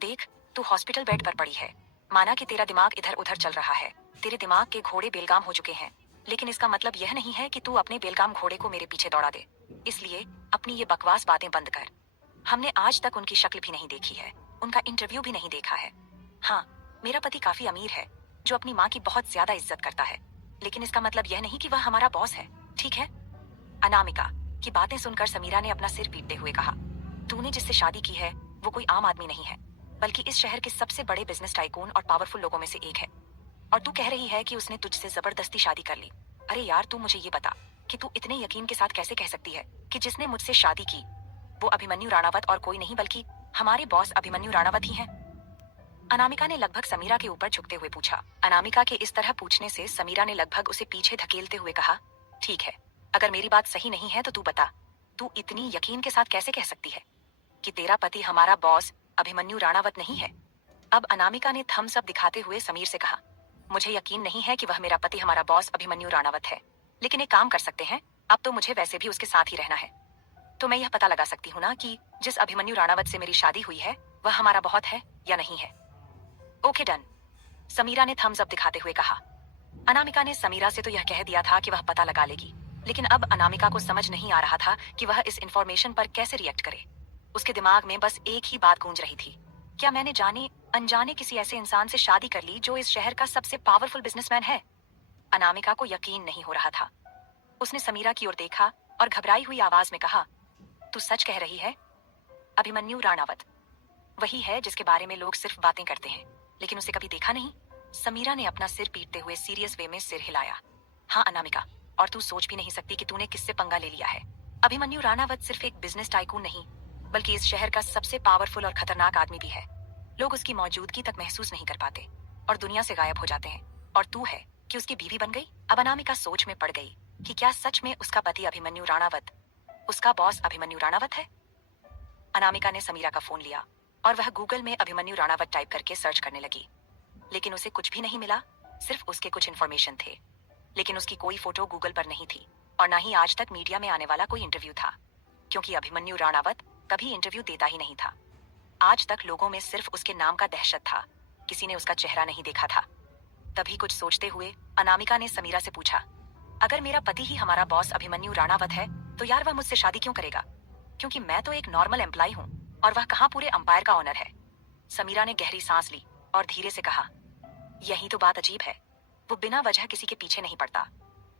देख, तू hospital bed पर पड़ी है। माना कि तेरा दिमाग इधर उधर चल रहा है, तेरे दिमाग के घोड़े बेलगाम हो चुके हैं, लेकिन इसका मतलब यह नहीं है कि तू अपने बेलगाम घोड़े को मेरे पीछे दौड़ा दे। इसलिए अपनी ये बकवास बातें बंद कर। हमने आज तक उनकी शक्ल भी नहीं देखी है, उनका इंटरव्यू भी नहीं देखा है। हाँ, मेरा पति काफी अमीर है, जो अपनी माँ की बहुत ज्यादा इज्जत करता है, लेकिन इसका मतलब यह नहीं कि वह हमारा बॉस है, ठीक है? अनामिका की बातें सुनकर समीरा ने अपना सिर पीटते हुए कहा, तूने जिससे शादी की है वो कोई आम आदमी नहीं है, बल्कि इस शहर के सबसे बड़े बिजनेस टाइकून और पावरफुल लोगों में से एक है। और तू कह रही है कि उसने तुझसे जबरदस्ती शादी कर ली। अरे यार, तू मुझे ये बता कि तू इतने यकीन के साथ कैसे कह सकती है कि जिसने मुझसे शादी की वो अभिमन्यु राणावत और कोई नहीं बल्कि हमारे बॉस अभिमन्यु राणावत ही हैं। अनामिका ने लगभग समीरा के ऊपर झुकते हुए पूछा। अनामिका के इस तरह पूछने से समीरा ने लगभग उसे पीछे धकेलते हुए कहा, ठीक है, अगर मेरी बात सही नहीं है तो तू बता, तू इतनी यकीन के साथ कैसे कह सकती है कि तेरा पति हमारा बॉस अभिमन्यु राणावत नहीं है? अब अनामिका ने थम्स अप दिखाते हुए समीर से कहा, मुझे यकीन नहीं है कि वह मेरा पति हमारा बॉस अभिमन्यु राणावत है, लेकिन एक काम कर सकते हैं, अब तो मुझे वैसे भी उसके साथ ही रहना है, तो मैं यह पता लगा सकती हूँ ना कि जिस अभिमन्यु राणावत से मेरी शादी हुई है वह हमारा बहुत है या नहीं है। ओके डन, समीरा ने थम्स अप दिखाते हुए कहा। अनामिका ने समीरा से तो यह कह दिया था कि वह पता लगा लेगी, लेकिन अब अनामिका को समझ नहीं आ रहा था कि वह इस इंफॉर्मेशन पर कैसे रिएक्ट करे। उसके दिमाग में बस एक ही बात गूंज रही थी, क्या मैंने जाने अनजाने किसी ऐसे इंसान से शादी कर ली जो इस शहर का सबसे पावरफुल बिजनेसमैन है? अनामिका को यकीन नहीं हो रहा था। उसने समीरा की ओर देखा और घबराई हुई आवाज में कहा, तू सच कह रही है? अभिमन्यु राणावत वही है जिसके बारे में लोग सिर्फ बातें करते हैं, लेकिन उसे कभी देखा नहीं? समीरा ने अपना सिर पीटते हुए सीरियस वे में सिर हिलाया। हाँ अनामिका, और तू सोच भी नहीं सकती कि तूने किससे पंगा ले लिया है। अभिमन्यु राणावत सिर्फ एक बिजनेस टाइकून नहीं, बल्कि इस शहर का सबसे पावरफुल और खतरनाक आदमी भी है। लोग उसकी मौजूदगी तक महसूस नहीं कर पाते और दुनिया से गायब हो जाते हैं। और तू है कि उसकी बीवी बन गई। अब अनामिका सोच में पड़ गई कि क्या सच में उसका पति अभिमन्यु राणावत उसका बॉस अभिमन्यु राणावत है? अनामिका ने समीरा का फोन लिया और वह गूगल में अभिमन्यु राणावत टाइप करके सर्च करने लगी, लेकिन उसे कुछ भी नहीं मिला। सिर्फ उसके कुछ इन्फॉर्मेशन थे, लेकिन उसकी कोई फोटो गूगल पर नहीं थी और ना ही आज तक मीडिया में आने वाला कोई इंटरव्यू था, क्योंकि अभिमन्यु राणावत कभी इंटरव्यू देता ही नहीं था। आज तक लोगों में सिर्फ उसके नाम का दहशत था, किसी ने उसका चेहरा नहीं देखा था। तभी कुछ सोचते हुए अनामिका ने समीरा से पूछा, अगर मेरा पति ही हमारा बॉस अभिमन्यु राणावत है तो यार वह मुझसे शादी क्यों करेगा? क्योंकि मैं तो एक नॉर्मल एम्प्लॉय हूँ और वह कहाँ पूरे अंपायर का ऑनर है। समीरा ने गहरी सांस ली और धीरे से कहा, यही तो बात अजीब है, वो बिना वजह किसी के पीछे नहीं पड़ता।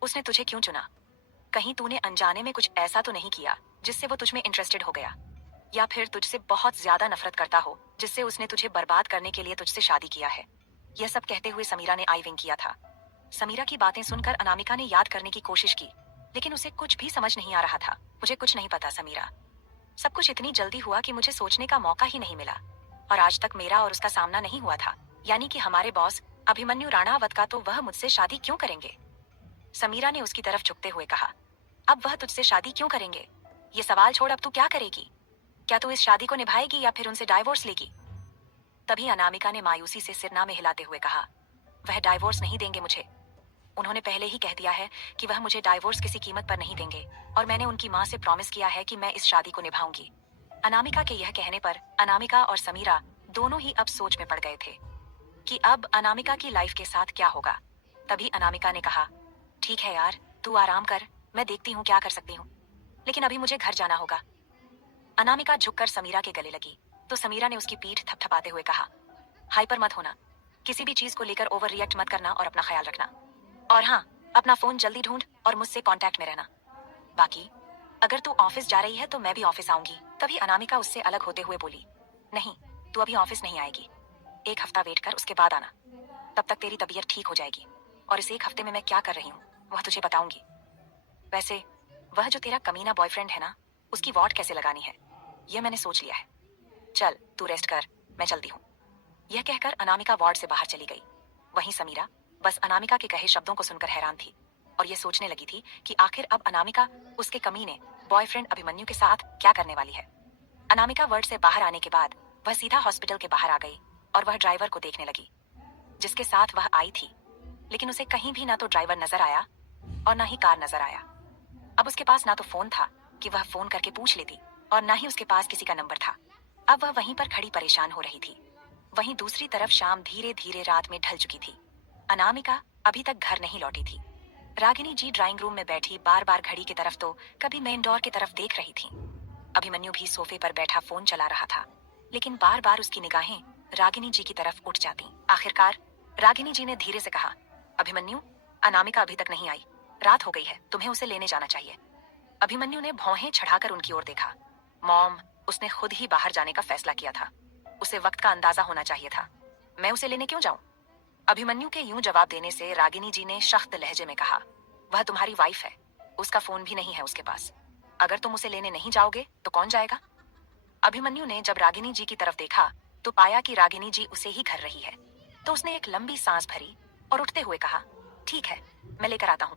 उसने तुझे क्यों चुना? कहीं तूने अनजाने में कुछ ऐसा तो नहीं किया जिससे वो तुझ में इंटरेस्टेड हो गया, या फिर तुझसे बहुत ज्यादा नफरत करता हो जिससे उसने तुझे बर्बाद करने के लिए तुझसे शादी किया है? यह सब कहते हुए समीरा ने आई विंग किया था। समीरा की बातें सुनकर अनामिका ने याद करने की कोशिश की, लेकिन उसे कुछ भी समझ नहीं आ रहा था। मुझे कुछ नहीं पता समीरा, सब कुछ इतनी जल्दी हुआ कि मुझे सोचने का मौका ही नहीं मिला, और आज तक मेरा और उसका सामना नहीं हुआ था, यानी कि हमारे बॉस अभिमन्यु राणावत का, तो वह मुझसे शादी क्यों करेंगे? समीरा ने उसकी तरफ झुकते हुए कहा, अब वह तुझसे शादी क्यों करेंगे? ये सवाल छोड़, अब तू क्या करेगी? क्या तू इस शादी को निभाएगी या फिर उनसे डाइवोर्स लेगी? तभी अनामिका ने मायूसी से सिरना में हिलाते हुए कहा, वह डाइवोर्स नहीं देंगे मुझे। उन्होंने पहले ही कह दिया है कि वह मुझे डाइवोर्स किसी कीमत पर नहीं देंगे, और मैंने उनकी माँ से प्रॉमिस किया है कि मैं इस शादी को निभाऊंगी। अनामिका के यह कहने पर अनामिका और समीरा दोनों ही अब सोच में पड़ गए थे कि अब अनामिका की लाइफ के साथ क्या होगा। तभी अनामिका ने कहा, ठीक है यार, तू आराम कर, मैं देखती हूँ क्या कर सकती हूँ, लेकिन अभी मुझे घर जाना होगा। अनामिका झुककर समीरा के गले लगी तो समीरा ने उसकी पीठ थपथपाते हुए कहा, हाइपर मत होना, किसी भी चीज को लेकर ओवर रिएक्ट मत करना और अपना ख्याल रखना। और हाँ, अपना फोन जल्दी ढूंढ और मुझसे कांटेक्ट में रहना। बाकी अगर तू ऑफिस जा रही है तो मैं भी ऑफिस आऊंगी। तभी अनामिका उससे अलग होते हुए बोली, नहीं, तू अभी ऑफिस नहीं आएगी, एक हफ्ता वेट कर, उसके बाद आना। तब तक तेरी तबीयत ठीक हो जाएगी और इस एक हफ्ते में मैं क्या कर रही हूँ वह तुझे बताऊंगी। वैसे वह जो तेरा कमीना बॉयफ्रेंड है ना, उसकी वॉट कैसे लगानी है यह मैंने सोच लिया है। चल तू रेस्ट कर, मैं चलती हूँ। यह कहकर अनामिका वार्ड से बाहर चली गई। वहीं समीरा बस अनामिका के कहे शब्दों को सुनकर हैरान थी और ये सोचने लगी थी कि आखिर अब अनामिका उसके कमीने बॉयफ्रेंड अभिमन्यु के साथ क्या करने वाली है। अनामिका वर्ड से बाहर आने के बाद वह सीधा हॉस्पिटल के बाहर आ गई और वह ड्राइवर को देखने लगी जिसके साथ वह आई थी, लेकिन उसे कहीं भी ना तो ड्राइवर नजर आया और ना ही कार नजर आया। अब उसके पास ना तो फोन था कि वह फोन करके पूछ लेती और ना ही उसके पास किसी का नंबर था। अब वह वहीं पर खड़ी परेशान हो रही थी वहीं दूसरी तरफ शाम धीरे धीरे रात में ढल चुकी थी। अनामिका अभी तक घर नहीं लौटी थी। रागिनी जी ड्राइंग रूम में बैठी बार बार घड़ी की तरफ तो कभी मेन डोर की तरफ देख रही थी। अभिमन्यु भी सोफे पर बैठा फोन चला रहा था, लेकिन बार बार उसकी निगाहें रागिनी जी की तरफ उठ जाती। आखिरकार रागिनी जी ने धीरे से कहा, अभिमन्यु, अनामिका अभी तक नहीं आई। रात हो गई है, तुम्हें उसे लेने जाना चाहिए। अभिमन्यु ने भौहें चढ़ाकर उनकी ओर देखा। मॉम, उसने खुद ही बाहर जाने का फैसला किया था। उसे वक्त का अंदाजा होना चाहिए था। मैं उसे लेने क्यों जाऊं? अभिमन्यु के यूं जवाब देने से रागिनी जी ने सख्त लहजे में कहा, वह तुम्हारी वाइफ है, उसका फोन भी नहीं है उसके पास। अगर तुम उसे लेने नहीं जाओगे तो कौन जाएगा? अभिमन्यु ने जब रागिनी जी की तरफ देखा तो पाया कि रागिनी जी उसे ही घर रही है। तो उसने एक लंबी सांस भरी और उठते हुए कहा, ठीक है, मैं लेकर आता हूँ,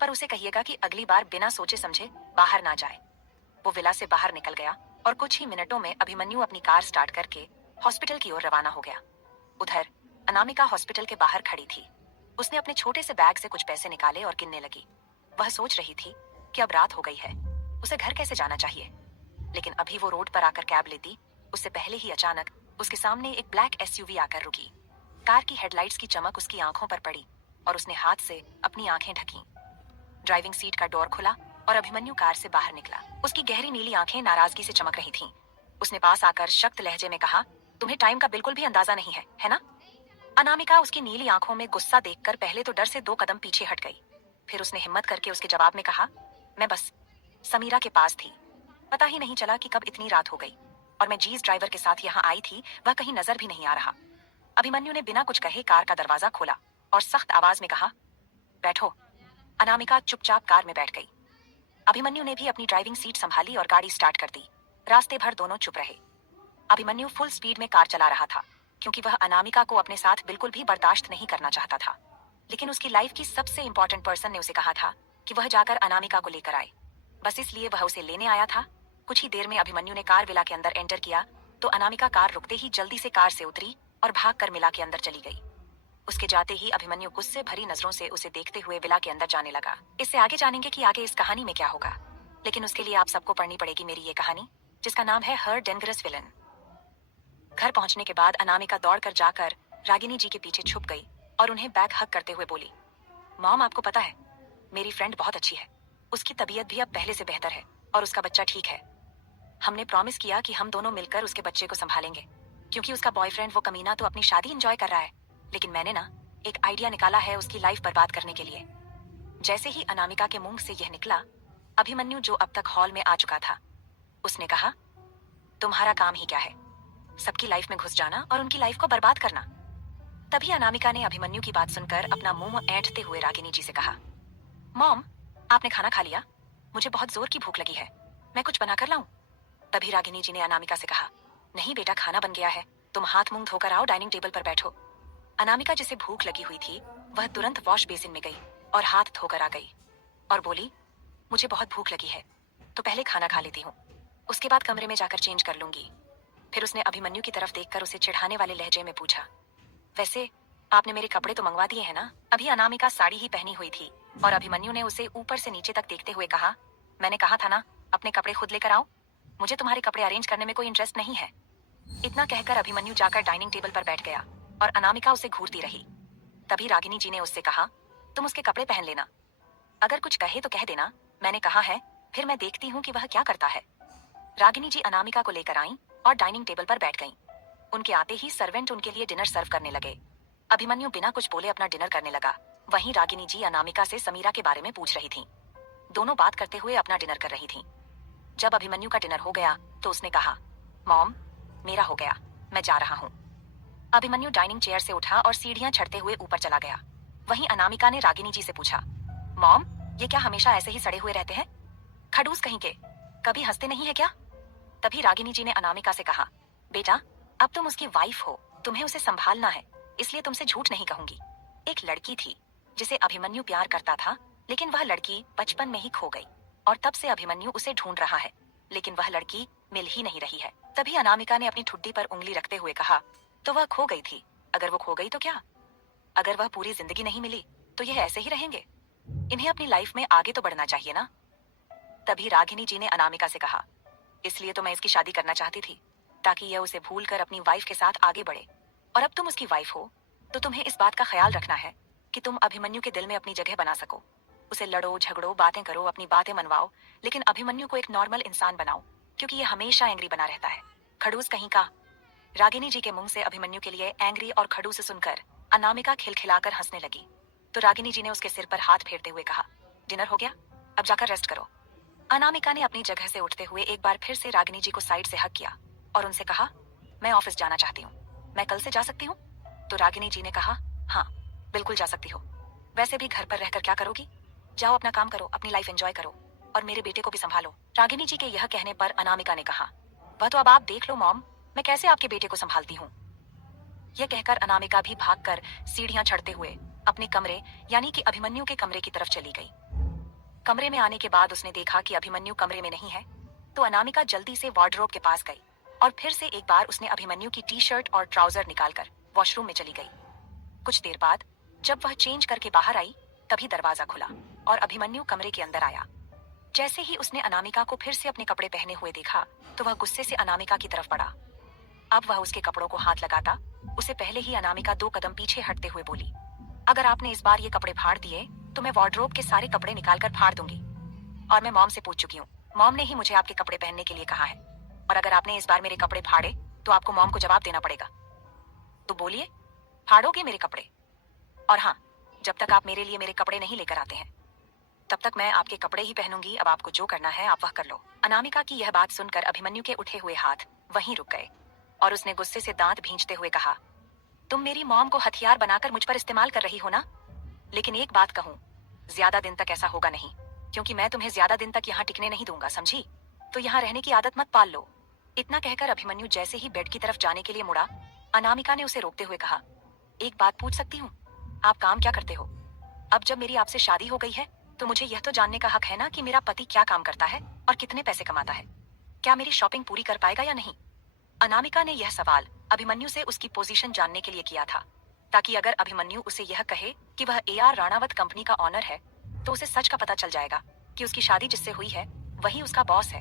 पर उसे कहिएगा कि अगली बार बिना सोचे समझे बाहर ना जाए। वो विला से बाहर निकल गया और कुछ ही मिनटों में अभिमन्यु अपनी कार स्टार्ट करके हॉस्पिटल की ओर रवाना हो गया। उधर अनामिका हॉस्पिटल के बाहर खड़ी थी। उसने अपने छोटे से बैग से कुछ पैसे निकाले और गिनने लगी। वह सोच रही थी कि अब रात हो गई है, उसे घर कैसे जाना चाहिए। लेकिन अभी वो रोड पर आकर कैब लेती, उससे पहले ही अचानक उसके सामने एक ब्लैक एसयूवी आकर रुकी। कार की हेडलाइट्स की चमक उसकी आंखों पर पड़ी और उसने हाथ से अपनी आंखें ढकी। ड्राइविंग सीट का डोर खुला और अभिमन्यु कार से बाहर निकला। उसकी गहरी नीली आंखें नाराजगी से चमक रही थीं। उसने पास आकर सख्त लहजे में कहा, तुम्हें टाइम का बिल्कुल भी अंदाजा नहीं है ना? अनामिका उसकी नीली आंखों में गुस्सा देखकर पहले तो डर से 2 कदम पीछे हट गई। फिर उसने हिम्मत करके उसके जवाब में कहा, मैं बस समीरा के पास थी। पता ही नहीं चला कि कब इतनी रात हो गई, और मैं जिस ड्राइवर के साथ यहाँ आई थी वह कहीं नजर भी नहीं आ रहा। अभिमन्यु ने बिना कुछ कहे कार का दरवाजा खोला और सख्त आवाज में कहा, बैठो। अनामिका चुपचाप कार में बैठ गई। अभिमन्यु ने भी अपनी ड्राइविंग सीट संभाली और गाड़ी स्टार्ट कर दी। रास्ते भर दोनों चुप रहे। अभिमन्यु फुल स्पीड में कार चला रहा था, क्योंकि वह अनामिका को अपने साथ बिल्कुल भी बर्दाश्त नहीं करना चाहता था। लेकिन उसकी लाइफ की सबसे इंपॉर्टेंट पर्सन ने उसे कहा था कि वह जाकर अनामिका को लेकर आए। बस इसलिए वह उसे लेने आया था। कुछ ही देर में अभिमन्यु ने कार विला के अंदर एंटर किया तो अनामिका कार रुकते ही जल्दी से कार से उतरी और भागकर मिला के अंदर चली गई। उसके जाते ही अभिमन्यु गुस्से भरी नजरों से उसे देखते हुए विला के अंदर जाने लगा। इससे आगे जानेंगे कि आगे इस कहानी में क्या होगा, लेकिन उसके लिए आप सबको पढ़नी पड़ेगी मेरी ये कहानी, जिसका नाम है हर डेंजरस विलन। घर पहुंचने के बाद अनामिका दौड़कर जाकर रागिनी जी के पीछे छुप गई और उन्हें बैग हक करते हुए बोली, मॉम, आपको पता है मेरी फ्रेंड बहुत अच्छी है। उसकी तबीयत भी अब पहले से बेहतर है और उसका बच्चा ठीक है। हमने प्रॉमिस किया कि हम दोनों मिलकर उसके बच्चे को संभालेंगे, क्योंकि उसका बॉयफ्रेंड वो कमीना तो अपनी शादी एंजॉय कर रहा है, लेकिन मैंने ना एक आइडिया निकाला है उसकी लाइफ बर्बाद करने के लिए। जैसे ही अनामिका के मुंह से यह निकला, अभिमन्यु जो अब तक हॉल में आ चुका था, उसने कहा, तुम्हारा काम ही क्या है, सबकी लाइफ में घुस जाना और उनकी लाइफ को बर्बाद करना। तभी अनामिका ने अभिमन्यु की बात सुनकर अपना मुंह ऐंठते हुए रागिनी जी से कहा, मॉम, आपने खाना खा लिया? मुझे बहुत जोर की भूख लगी है, मैं कुछ बना कर लाऊं? तभी रागिनी जी ने अनामिका से कहा, नहीं बेटा, खाना बन गया है, तुम हाथ मुंह धोकर आओ, डाइनिंग टेबल पर बैठो। अनामिका जिसे भूख लगी हुई थी वह तुरंत वॉश बेसिन में गई और हाथ धोकर आ गई और बोली, मुझे बहुत भूख लगी है, तो पहले खाना खा लेती हूँ, उसके बाद कमरे में जाकर चेंज कर लूंगी। फिर उसने अभिमन्यु की तरफ देखकर उसे चिढ़ाने वाले लहजे में पूछा, वैसे आपने मेरे कपड़े तो मंगवा दिए हैं ना? अभी अनामिका साड़ी ही पहनी हुई थी और अभिमन्यु ने उसे ऊपर से नीचे तक देखते हुए कहा, मैंने कहा था ना अपने कपड़े खुद लेकर आओ, मुझे तुम्हारे कपड़े अरेंज करने में कोई इंटरेस्ट नहीं है। इतना कहकर अभिमन्यु जाकर डाइनिंग टेबल पर बैठ गया और अनामिका उसे घूरती रही। तभी रागिनी जी ने उससे कहा, तुम उसके कपड़े पहन लेना, अगर कुछ कहे तो कह देना मैंने कहा है, फिर मैं देखती हूँ कि वह क्या करता है। रागिनी जी अनामिका को लेकर आईं और डाइनिंग टेबल पर बैठ गईं। उनके आते ही सर्वेंट उनके लिए डिनर सर्व करने लगे। अभिमन्यु बिना कुछ बोले अपना डिनर करने लगा। वहीं रागिनी जी अनामिका से समीरा के बारे में पूछ रही थीं। दोनों बात करते हुए अपना डिनर कर रही थीं। जब अभिमन्यु का डिनर हो गया तो उसने कहा, मॉम, मेरा हो गया, मैं जा रहा हूँ। अभिमन्यु डाइनिंग चेयर से उठा और सीढ़ियां चढ़ते हुए ऊपर चला गया। वहीं अनामिका ने रागिनी जी से पूछा, मॉम, ये क्या हमेशा ऐसे ही सड़े हुए रहते हैं? खड़ूस कहीं के, कभी हंसते नहीं है क्या? तभी रागिनी जी ने अनामिका से कहा, बेटा, अब तुम उसकी वाइफ हो, तुम्हें उसे संभालना है, इसलिए तुमसे झूठ नहीं कहूंगी। एक लड़की थी जिसे अभिमन्यु प्यार करता था, लेकिन वह लड़की बचपन में ही खो गई और तब से अभिमन्यु उसे ढूंढ रहा है, लेकिन वह लड़की मिल ही नहीं रही है। तभी अनामिका ने अपनी ठुड्डी पर उंगली रखते हुए कहा, तो वह खो गई थी, अगर वो खो गई तो क्या? अगर वह पूरी जिंदगी नहीं मिली तो यह ऐसे ही रहेंगे? इन्हें अपनी लाइफ में आगे तो बढ़ना चाहिए ना। तभी रागिनी जी ने अनामिका से कहा, इसलिए तो मैं इसकी शादी करना चाहती थी, ताकि यह उसे भूलकर अपनी वाइफ के साथ आगे बढ़े। और अब तुम उसकी वाइफ हो, तो तुम्हें इस बात का ख्याल रखना है कि तुम अभिमन्यु के दिल में अपनी जगह बना सको। उसे लड़ो, झगड़ो, बातें करो, अपनी बातें मनवाओ, लेकिन अभिमन्यु को एक नॉर्मल इंसान बनाओ, क्योंकि ये हमेशा एंग्री बना रहता है। खड़ूस कहीं का। रागिनी जी के मुंह से अभिमन्यु के लिए एंग्री और खड़ूस सुनकर अनामिका खिलखिलाकर हंसने लगी। तो रागिनी जी ने उसके सिर पर हाथ फेरते हुए कहा, डिनर हो गया, अब जाकर रेस्ट करो। अनामिका ने अपनी जगह से उठते हुए एक बार फिर से रागिनी जी को साइड से हक किया और उनसे कहा, मैं ऑफिस जाना चाहती हूँ, मैं कल से जा सकती हूँ? तो रागिनी जी ने कहा, हाँ बिल्कुल जा सकती हो। वैसे भी घर पर रहकर क्या करोगी? जाओ अपना काम करो, अपनी लाइफ एंजॉय करो और मेरे बेटे को भी संभालो। रागिनी जी के यह कहने पर अनामिका ने कहा, वह तो अब आप देख लो मॉम, मैं कैसे आपके बेटे को संभालती हूँ। यह कहकर अनामिका भी भागकर सीढ़ियां चढ़ते हुए अपने कमरे यानी कि अभिमन्यु के कमरे की तरफ चली गई। कमरे में आने के बाद उसने देखा कि अभिमन्यु कमरे में नहीं है, तो अनामिका जल्दी से वार्डरोब के पास गई और फिर से एक बार उसने अभिमन्यु की टी शर्ट और ट्राउजर निकालकर वॉशरूम में चली गई। कुछ देर बाद जब वह चेंज करके बाहर आई, तभी दरवाजा खुला और अभिमन्यु कमरे के अंदर आया। जैसे ही उसने अनामिका को फिर से अपने कपड़े पहने हुए देखा, तो वह गुस्से से अनामिका की तरफ बढ़ा। अब वह उसके कपड़ों को हाथ लगाता, उसे पहले ही अनामिका 2 कदम पीछे हटते हुए बोली, अगर आपने इस बार ये कपड़े फाड़ दिए तो मैं वार्डरोब के सारे कपड़े निकालकर फाड़ दूंगी। और मैं मॉम से पूछ चुकी हूँ, मॉम ने ही मुझे आपके कपड़े पहनने के लिए कहा है, और अगर आपने इस बार मेरे कपड़े फाड़े तो आपको मॉम को जवाब देना पड़ेगा। तो बोलिए, फाड़ोगे मेरे कपड़े? और हाँ, जब तक आप मेरे लिए मेरे कपड़े नहीं लेकर आते हैं, तब तक मैं आपके कपड़े ही पहनूंगी। अब आपको जो करना है आप वह कर लो। अनामिका की यह बात सुनकर अभिमन्यु के उठे हुए हाथ वहीं रुक गए और उसने गुस्से से दांत भींचते हुए कहा, तुम मेरी मॉम को हथियार बनाकर मुझ पर इस्तेमाल कर रही हो ना? लेकिन एक बात कहूँ, ज्यादा दिन तक ऐसा होगा नहीं, क्योंकि मैं तुम्हें ज्यादा दिन तक यहाँ टिकने नहीं दूंगा, समझी? तो यहाँ रहने की आदत मत पाल लो। इतना कहकर अभिमन्यु जैसे ही बेड की तरफ जाने के लिए मुड़ा, अनामिका ने उसे रोकते हुए कहा, एक बात पूछ सकती हूँ, आप काम क्या करते हो? अब जब मेरी आपसे शादी हो गई है, तो मुझे यह तो जानने का हक है ना कि मेरा पति क्या काम करता है और कितने पैसे कमाता है। क्या मेरी शॉपिंग पूरी कर पाएगा या नहीं? अनामिका ने यह सवाल अभिमन्यु से उसकी पोजीशन जानने के लिए किया था, ताकि अगर अभिमन्यु उसे यह कहे कि वह AR राणावत कंपनी का ऑनर है, तो उसे सच का पता चल जाएगा कि उसकी शादी जिससे हुई है वही उसका बॉस है।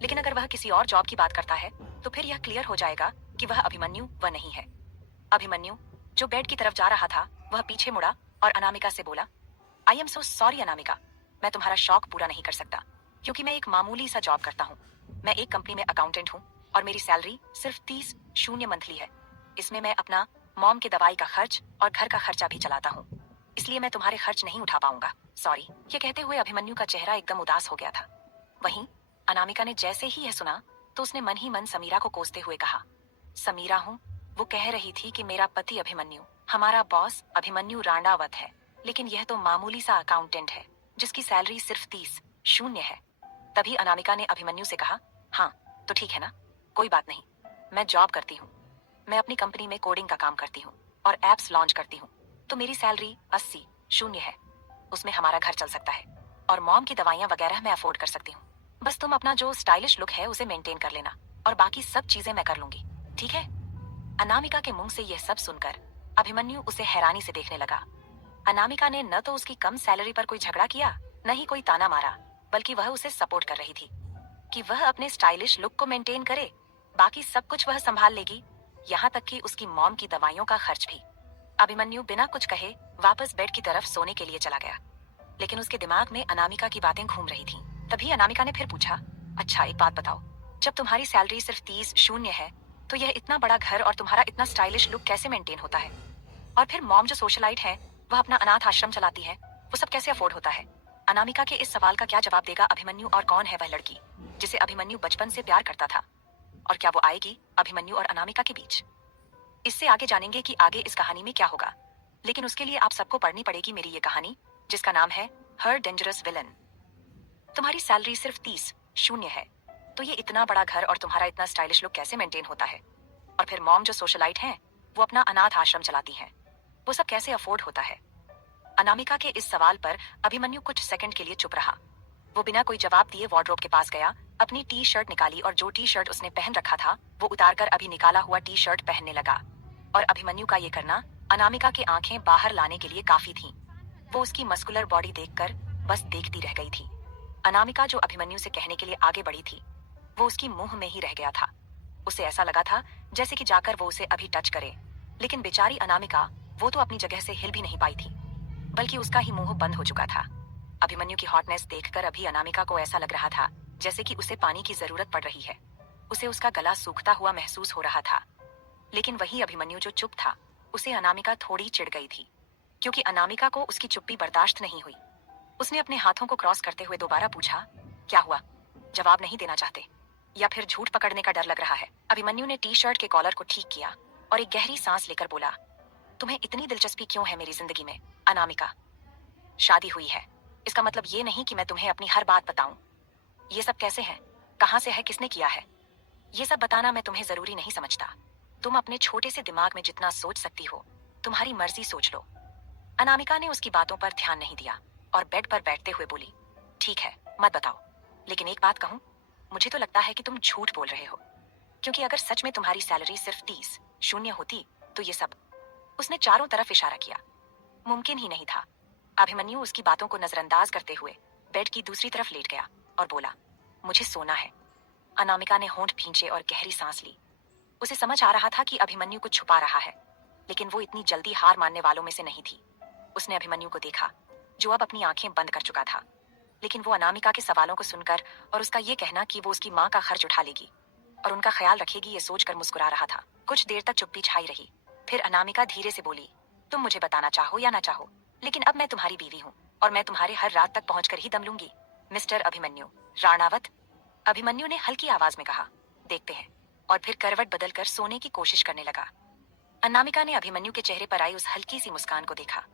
लेकिन अगर वह किसी और जॉब की बात करता है, तो फिर यह क्लियर हो जाएगा कि वह अभिमन्यु वह नहीं है। अभिमन्यु, जो बेड की तरफ जा रहा था, वह पीछे मुड़ा और अनामिका से बोला, I am so sorry Anamika, मैं तुम्हारा शौक पूरा नहीं कर सकता, क्योंकि मैं एक मामूली सा जॉब करता हूँ। मैं एक कंपनी में अकाउंटेंट हूँ और मेरी सैलरी सिर्फ 30,000 मंथली है। इसमें मैं अपना मॉम के दवाई का खर्च और घर का खर्चा भी चलाता हूँ, इसलिए मैं तुम्हारे खर्च नहीं उठा पाऊंगा, सॉरी। ये कहते हुए अभिमन्यु का चेहरा एकदम उदास हो गया था। वहीं अनामिका ने जैसे ही यह सुना, तो उसने मन ही मन समीरा को कोसते हुए कहा, समीरा हूँ, वो कह रही थी कि मेरा पति अभिमन्यु, हमारा बॉस अभिमन्यु राणावत है, लेकिन यह तो मामूली सा अकाउंटेंट है जिसकी सैलरी सिर्फ 30,000 है। तभी अनामिका ने अभिमन्यु से कहा, हाँ तो ठीक है ना, कोई बात नहीं, मैं जॉब करती हूँ, मैं अपनी कंपनी में कोडिंग का काम करती हूँ और एप्स लॉन्च करती हूँ, तो मेरी सैलरी 80,000 है। उसमें हमारा घर चल सकता है और मॉम की दवाइयाँ वगैरह मैं अफोर्ड कर सकती हूँ। बस तुम अपना जो स्टाइलिश लुक है उसे मेंटेन कर लेना और बाकी सब चीजें मैं कर लूंगी, ठीक है? अनामिका के मुंह से यह सब सुनकर अभिमन्यु उसे हैरानी से देखने लगा। अनामिका ने न तो उसकी कम सैलरी पर कोई झगड़ा किया, न ही कोई ताना मारा, बल्कि वह उसे सपोर्ट कर रही थी कि वह अपने स्टाइलिश लुक को मेंटेन करे, बाकी सब कुछ वह संभाल लेगी, यहाँ तक कि उसकी मॉम की दवाइयों का खर्च भी। अभिमन्यु बिना कुछ कहे वापस बेड की तरफ सोने के लिए चला गया, लेकिन उसके दिमाग में अनामिका की बातें घूम रही थीं। तभी अनामिका ने फिर पूछा, अच्छा एक बात बताओ, जब तुम्हारी सैलरी सिर्फ 30,000 है, तो यह इतना बड़ा घर और तुम्हारा इतना स्टाइलिश लुक कैसे मेंटेन होता है? और फिर मॉम जो सोशलाइट है, वह अपना अनाथ आश्रम चलाती है, वो सब कैसे अफोर्ड होता है? अनामिका के इस सवाल का क्या जवाब देगा अभिमन्यु, और कौन है वह लड़की जिसे अभिमन्यु बचपन से प्यार करता था? और क्या वो आएगी अभिमन्यु और अनामिका के बीच? इससे आगे जानेंगे कि आगे इस कहानी में क्या होगा, लेकिन उसके लिए आप सबको पढ़नी पड़ेगी मेरी ये कहानी, जिसका नाम है हर डेंजरस विलन। तुम्हारी सैलरी सिर्फ 30,000 है, तो ये इतना बड़ा घर और तुम्हारा इतना स्टाइलिश लुक कैसे मेंटेन होता है? और फिर मॉम जो सोशलाइट हैं, वो अपना अनाथ आश्रम चलाती हैं, वो सब कैसे अफोर्ड होता है? अनामिका के इस सवाल पर अभिमन्यु कुछ सेकंड के लिए चुप रहा। वो बिना कोई जवाब दिए वार्डरोब के पास गया, अपनी टी शर्ट निकाली और जो टी शर्ट उसने पहन रखा था वो उतारकर अभी निकाला हुआ टी शर्ट पहनने लगा। और अभिमन्यु का ये करना अनामिका की आंखें बाहर लाने के लिए काफी थी। वो उसकी मस्कुलर बॉडी देखकर बस देखती रह गई थी। अनामिका जो अभिमन्यु से कहने के लिए आगे बढ़ी थी, वो उसकी मुंह में ही रह गया था। उसे ऐसा लगा था जैसे कि जाकर वो उसे अभी टच करे, लेकिन बेचारी अनामिका, वो तो अपनी जगह से हिल भी नहीं पाई थी, बल्कि उसका ही मुंह बंद हो चुका था। अभिमन्यु की हॉटनेस देखकर अभी अनामिका को ऐसा लग रहा था जैसे कि उसे पानी की जरूरत पड़ रही है। उसे उसका गला सूखता हुआ महसूस हो रहा था। लेकिन वही अभिमन्यु जो चुप था, उसे अनामिका थोड़ी चिढ़ गई थी, क्योंकि अनामिका को उसकी चुप्पी बर्दाश्त नहीं हुई। उसने अपने हाथों को क्रॉस करते हुए दोबारा पूछा, क्या हुआ? जवाब नहीं देना चाहते, या फिर झूठ पकड़ने का डर लग रहा है? अभिमन्यु ने टी शर्ट के कॉलर को ठीक किया और एक गहरी सांस लेकर बोला, तुम्हें इतनी दिलचस्पी क्यों है मेरी जिंदगी में, अनामिका? शादी हुई है, इसका मतलब ये नहीं कि मैं तुम्हें अपनी हर बात बताऊं। ये सब कैसे है, कहां से है, किसने किया है, ये सब बताना मैं तुम्हें जरूरी नहीं समझता। तुम अपने छोटे से दिमाग में जितना सोच सकती हो, तुम्हारी मर्जी सोच लो। अनामिका ने उसकी बातों पर ध्यान नहीं दिया और बेड पर बैठते हुए बोली, ठीक है, मत बताओ, लेकिन एक बात कहूं, मुझे तो लगता है कि तुम झूठ बोल रहे हो, क्योंकि अगर सच में तुम्हारी सैलरी सिर्फ 30 शून्य होती तो ये सब। उसने चारों तरफ इशारा किया। मुमकिन ही नहीं था। अभिमन्यु उसकी बातों को नजरअंदाज करते हुए बेड की दूसरी तरफ लेट गया और बोला, मुझे सोना है। अनामिका ने होंठ भींचे और गहरी सांस ली। उसे समझ आ रहा था कि अभिमन्यु कुछ छुपा रहा है, लेकिन वो इतनी जल्दी हार मानने वालों में से नहीं थी। उसने अभिमन्यु को देखा, जो अब अपनी आंखें बंद कर चुका था, लेकिन वो अनामिका के सवालों को सुनकर और उसका ये कहना कि वो उसकी माँ का खर्च उठा लेगी और उनका ख्याल रखेगी, ये सोचकर मुस्कुरा रहा था। कुछ देर तक चुप्पी छाई रही। फिर अनामिका धीरे से बोली, तुम मुझे बताना चाहो या ना चाहो, लेकिन अब मैं तुम्हारी बीवी हूँ और मैं तुम्हारे हर रात तक पहुंचकर ही दम लूंगी, मिस्टर अभिमन्यु राणावत। अभिमन्यु ने हल्की आवाज में कहा, देखते हैं, और फिर करवट बदलकर सोने की कोशिश करने लगा। अनामिका ने अभिमन्यु के चेहरे पर आई उस हल्की सी मुस्कान को देखा।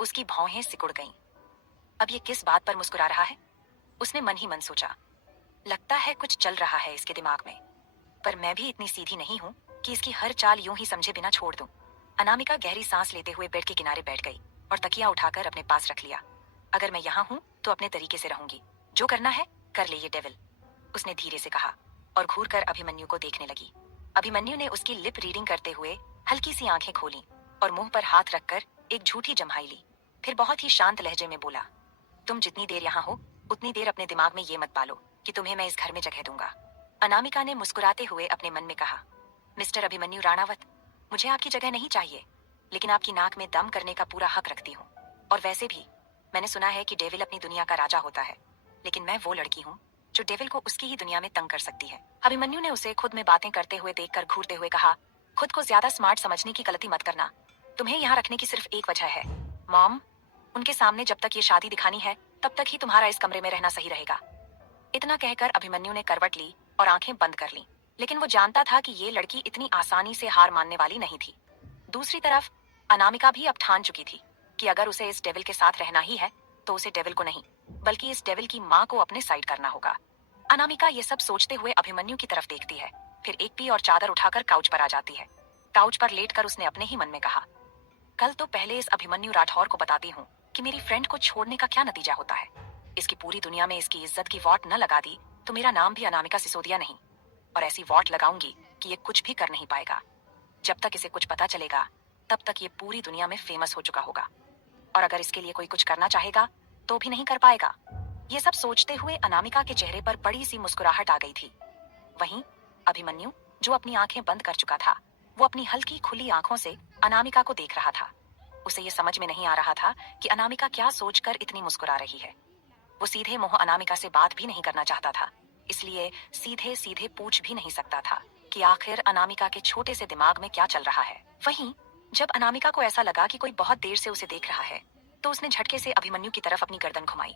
उसकी भौहें सिकुड़ गईं। अब ये किस बात पर मुस्कुरा रहा है? उसने मन ही मन सोचा। लगता है कुछ चल रहा है इसके दिमाग में, पर मैं भी इतनी सीधी नहीं हूँ कि इसकी हर चाल यूं ही समझे बिना छोड़ दूं। अनामिका गहरी सांस लेते हुए बेड के किनारे बैठ गई और तकिया उठाकर अपने पास रख लिया। अगर मैं यहाँ हूँ तो अपने तरीके से रहूंगी, जो करना है कर ले ये डेविल, उसने धीरे से कहा और घूरकर अभिमन्यु को देखने लगी। अभिमन्यु ने उसकी लिप रीडिंग करते हुए हल्की सी आंखें खोली और मुंह पर हाथ रखकर एक झूठी जम्हाई ली। फिर बहुत ही शांत लहजे में बोला, तुम जितनी देर यहाँ हो उतनी देर अपने दिमाग में ये मत पालो कि तुम्हें मैं इस घर में जगह दूंगा। अनामिका ने मुस्कुराते हुए अपने मन में कहा, मिस्टर अभिमन्यु राणावत, मुझे आपकी जगह नहीं चाहिए, लेकिन आपकी नाक में दम करने का पूरा हक रखती हूँ। और वैसे भी मैंने सुना है कि डेविल अपनी दुनिया का राजा होता है, लेकिन मैं वो लड़की हूँ जो डेविल को उसकी ही दुनिया में तंग कर सकती है। अभिमन्यु ने उसे खुद में बातें करते हुए देखकर घूरते हुए कहा, खुद को ज्यादा स्मार्ट समझने की गलती मत करना। तुम्हें यहाँ रखने की सिर्फ एक वजह है, मॉम। उनके सामने जब तक ये शादी दिखानी है तब तक ही तुम्हारा इस कमरे में रहना सही रहेगा। इतना कहकर अभिमन्यु ने करवट ली और आंखें बंद कर लीं। लेकिन वो जानता था कि ये लड़की इतनी आसानी से हार मानने वाली नहीं थी। दूसरी तरफ अनामिका भी अब ठान चुकी थी कि अगर उसे इस डेविल के साथ रहना ही है तो उसे डेविल को नहीं, बल्कि इस डेविल की माँ को अपने साइड करना होगा। अनामिका ये सब सोचते हुए अभिमन्यु की तरफ देखती है, फिर एक पी और चादर उठाकर काउच पर आ जाती है। काउच पर लेटकर उसने अपने ही मन में कहा, कल तो पहले इस अभिमन्यु राठौर को बताती हूँ कि मेरी फ्रेंड को छोड़ने का क्या नतीजा होता है। इसकी पूरी दुनिया में इसकी इज्जत की वॉट न लगा दी तो मेरा नाम भी अनामिका सिसोदिया नहीं, और ऐसी वॉट लगाऊंगी कि ये कुछ भी कर नहीं पाएगा। जब तक इसे कुछ पता चलेगा तब तक ये पूरी दुनिया में फेमस हो चुका होगा, और अगर इसके लिए कोई कुछ करना चाहेगा तो भी नहीं कर पाएगा। ये सब सोचते हुए अनामिका के चेहरे पर बड़ी सी मुस्कुराहट आ गई थी। वहीं अभिमन्यु, जो अपनी आंखें बंद कर चुका था, वो अपनी हल्की खुली आंखों से अनामिका को देख रहा था। उसे ये समझ में नहीं आ रहा था कि अनामिका क्या सोचकर इतनी मुस्कुरा रही है। वो सीधे मुंह अनामिका से बात भी नहीं करना चाहता था, इसलिए सीधे सीधे पूछ भी नहीं सकता था कि आखिर अनामिका के छोटे से दिमाग में क्या चल रहा है। वहीं जब अनामिका को ऐसा लगा कि कोई बहुत देर से उसे देख रहा है तो उसने झटके से अभिमन्यु की तरफ अपनी गर्दन घुमाई।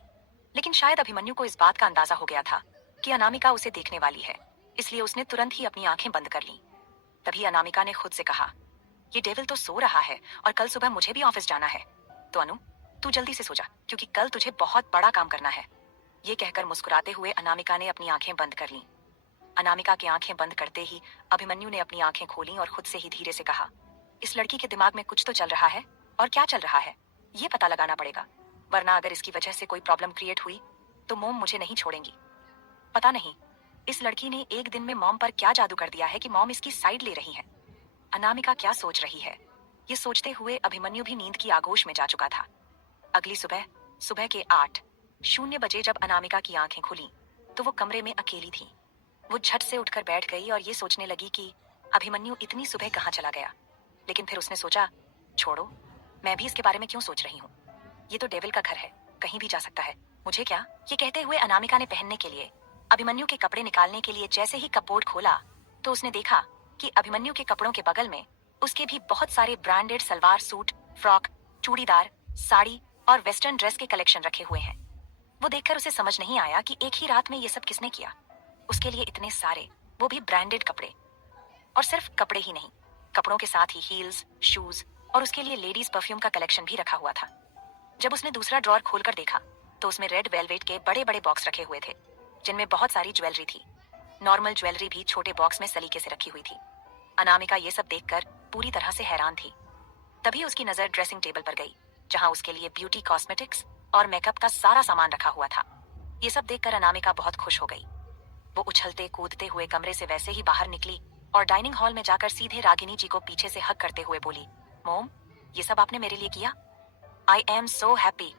लेकिन शायद अभिमन्यु को इस बात का अंदाजा हो गया था कि अनामिका उसे देखने वाली है, इसलिए उसने तुरंत ही अपनी आंखें बंद कर लीं। तभी अनामिका ने खुद से कहा, ये डेविल तो सो रहा है और कल सुबह मुझे भी ऑफिस जाना है, तो अनु तू जल्दी से सो जा, क्योंकि कल तुझे बहुत बड़ा काम करना है। ये कहकर मुस्कुराते हुए अनामिका ने अपनी आंखें बंद कर लीं। अनामिका की आंखें बंद करते ही अभिमन्यु ने अपनी आंखें खोलीं और खुद से ही धीरे से कहा, इस लड़की के दिमाग में कुछ तो चल रहा है, और क्या चल रहा है ये पता लगाना पड़ेगा, वरना अगर इसकी वजह से कोई प्रॉब्लम क्रिएट हुई तो मोम मुझे नहीं छोड़ेंगी। पता नहीं इस लड़की ने एक दिन में मॉम पर क्या जादू कर दिया है कि मॉम इसकी साइड ले रही है। अनामिका क्या सोच रही है, ये सोचते हुए अभिमन्यु भी नींद की आगोश में जा चुका था। अगली सुबह सुबह के 8:00 जब अनामिका की आंखें खुली तो वो कमरे में अकेली थी। वो झट से उठकर बैठ गई और ये सोचने लगी कि अभिमन्यु इतनी सुबह कहाँ चला गया। लेकिन फिर उसने सोचा, छोड़ो, मैं भी इसके बारे में क्यों सोच रही हूँ। ये तो डेविल का घर है, कहीं भी जा सकता है, मुझे क्या। ये कहते हुए अनामिका ने पहनने के लिए अभिमन्यु के कपड़े निकालने के लिए जैसे ही कपबोर्ड खोला तो उसने देखा कि अभिमन्यु के कपड़ों के बगल में उसके भी बहुत सारे branded salwar suit, frock, churidar, sari और वेस्टर्न ड्रेस के कलेक्शन रखे हुए हैं। वो देखकर उसे समझ नहीं आया कि एक ही रात में ये सब किसने किया। उसके लिए इतने सारे, वो भी ब्रांडेड कपड़े। और सिर्फ कपड़े ही नहीं, कपड़ों के साथ ही हील्स, शूज और उसके लिए लेडीज परफ्यूम का कलेक्शन भी रखा हुआ था। जब उसने दूसरा ड्रॉर खोलकर देखा तो उसमें रेड वेलवेट के बड़े बड़े बॉक्स रखे हुए थे जिनमें बहुत सारी ज्वेलरी थी। नॉर्मल ज्वेलरी भी छोटे बॉक्स में सलीके से रखी हुई थी। अनामिका ये सब देखकर पूरी तरह से हैरान थी। तभी उसकी नजर ड्रेसिंग टेबल पर गई जहां उसके लिए ब्यूटी कॉस्मेटिक्स और मेकअप का सारा सामान रखा हुआ था। ये सब देखकर अनामिका बहुत खुश हो गई। वो उछलते कूदते हुए कमरे से वैसे ही बाहर निकली और डाइनिंग हॉल में जाकर सीधे रागिनी जी को पीछे से हग करते हुए बोली, मोम, ये सब आपने मेरे लिए किया? I am so happy.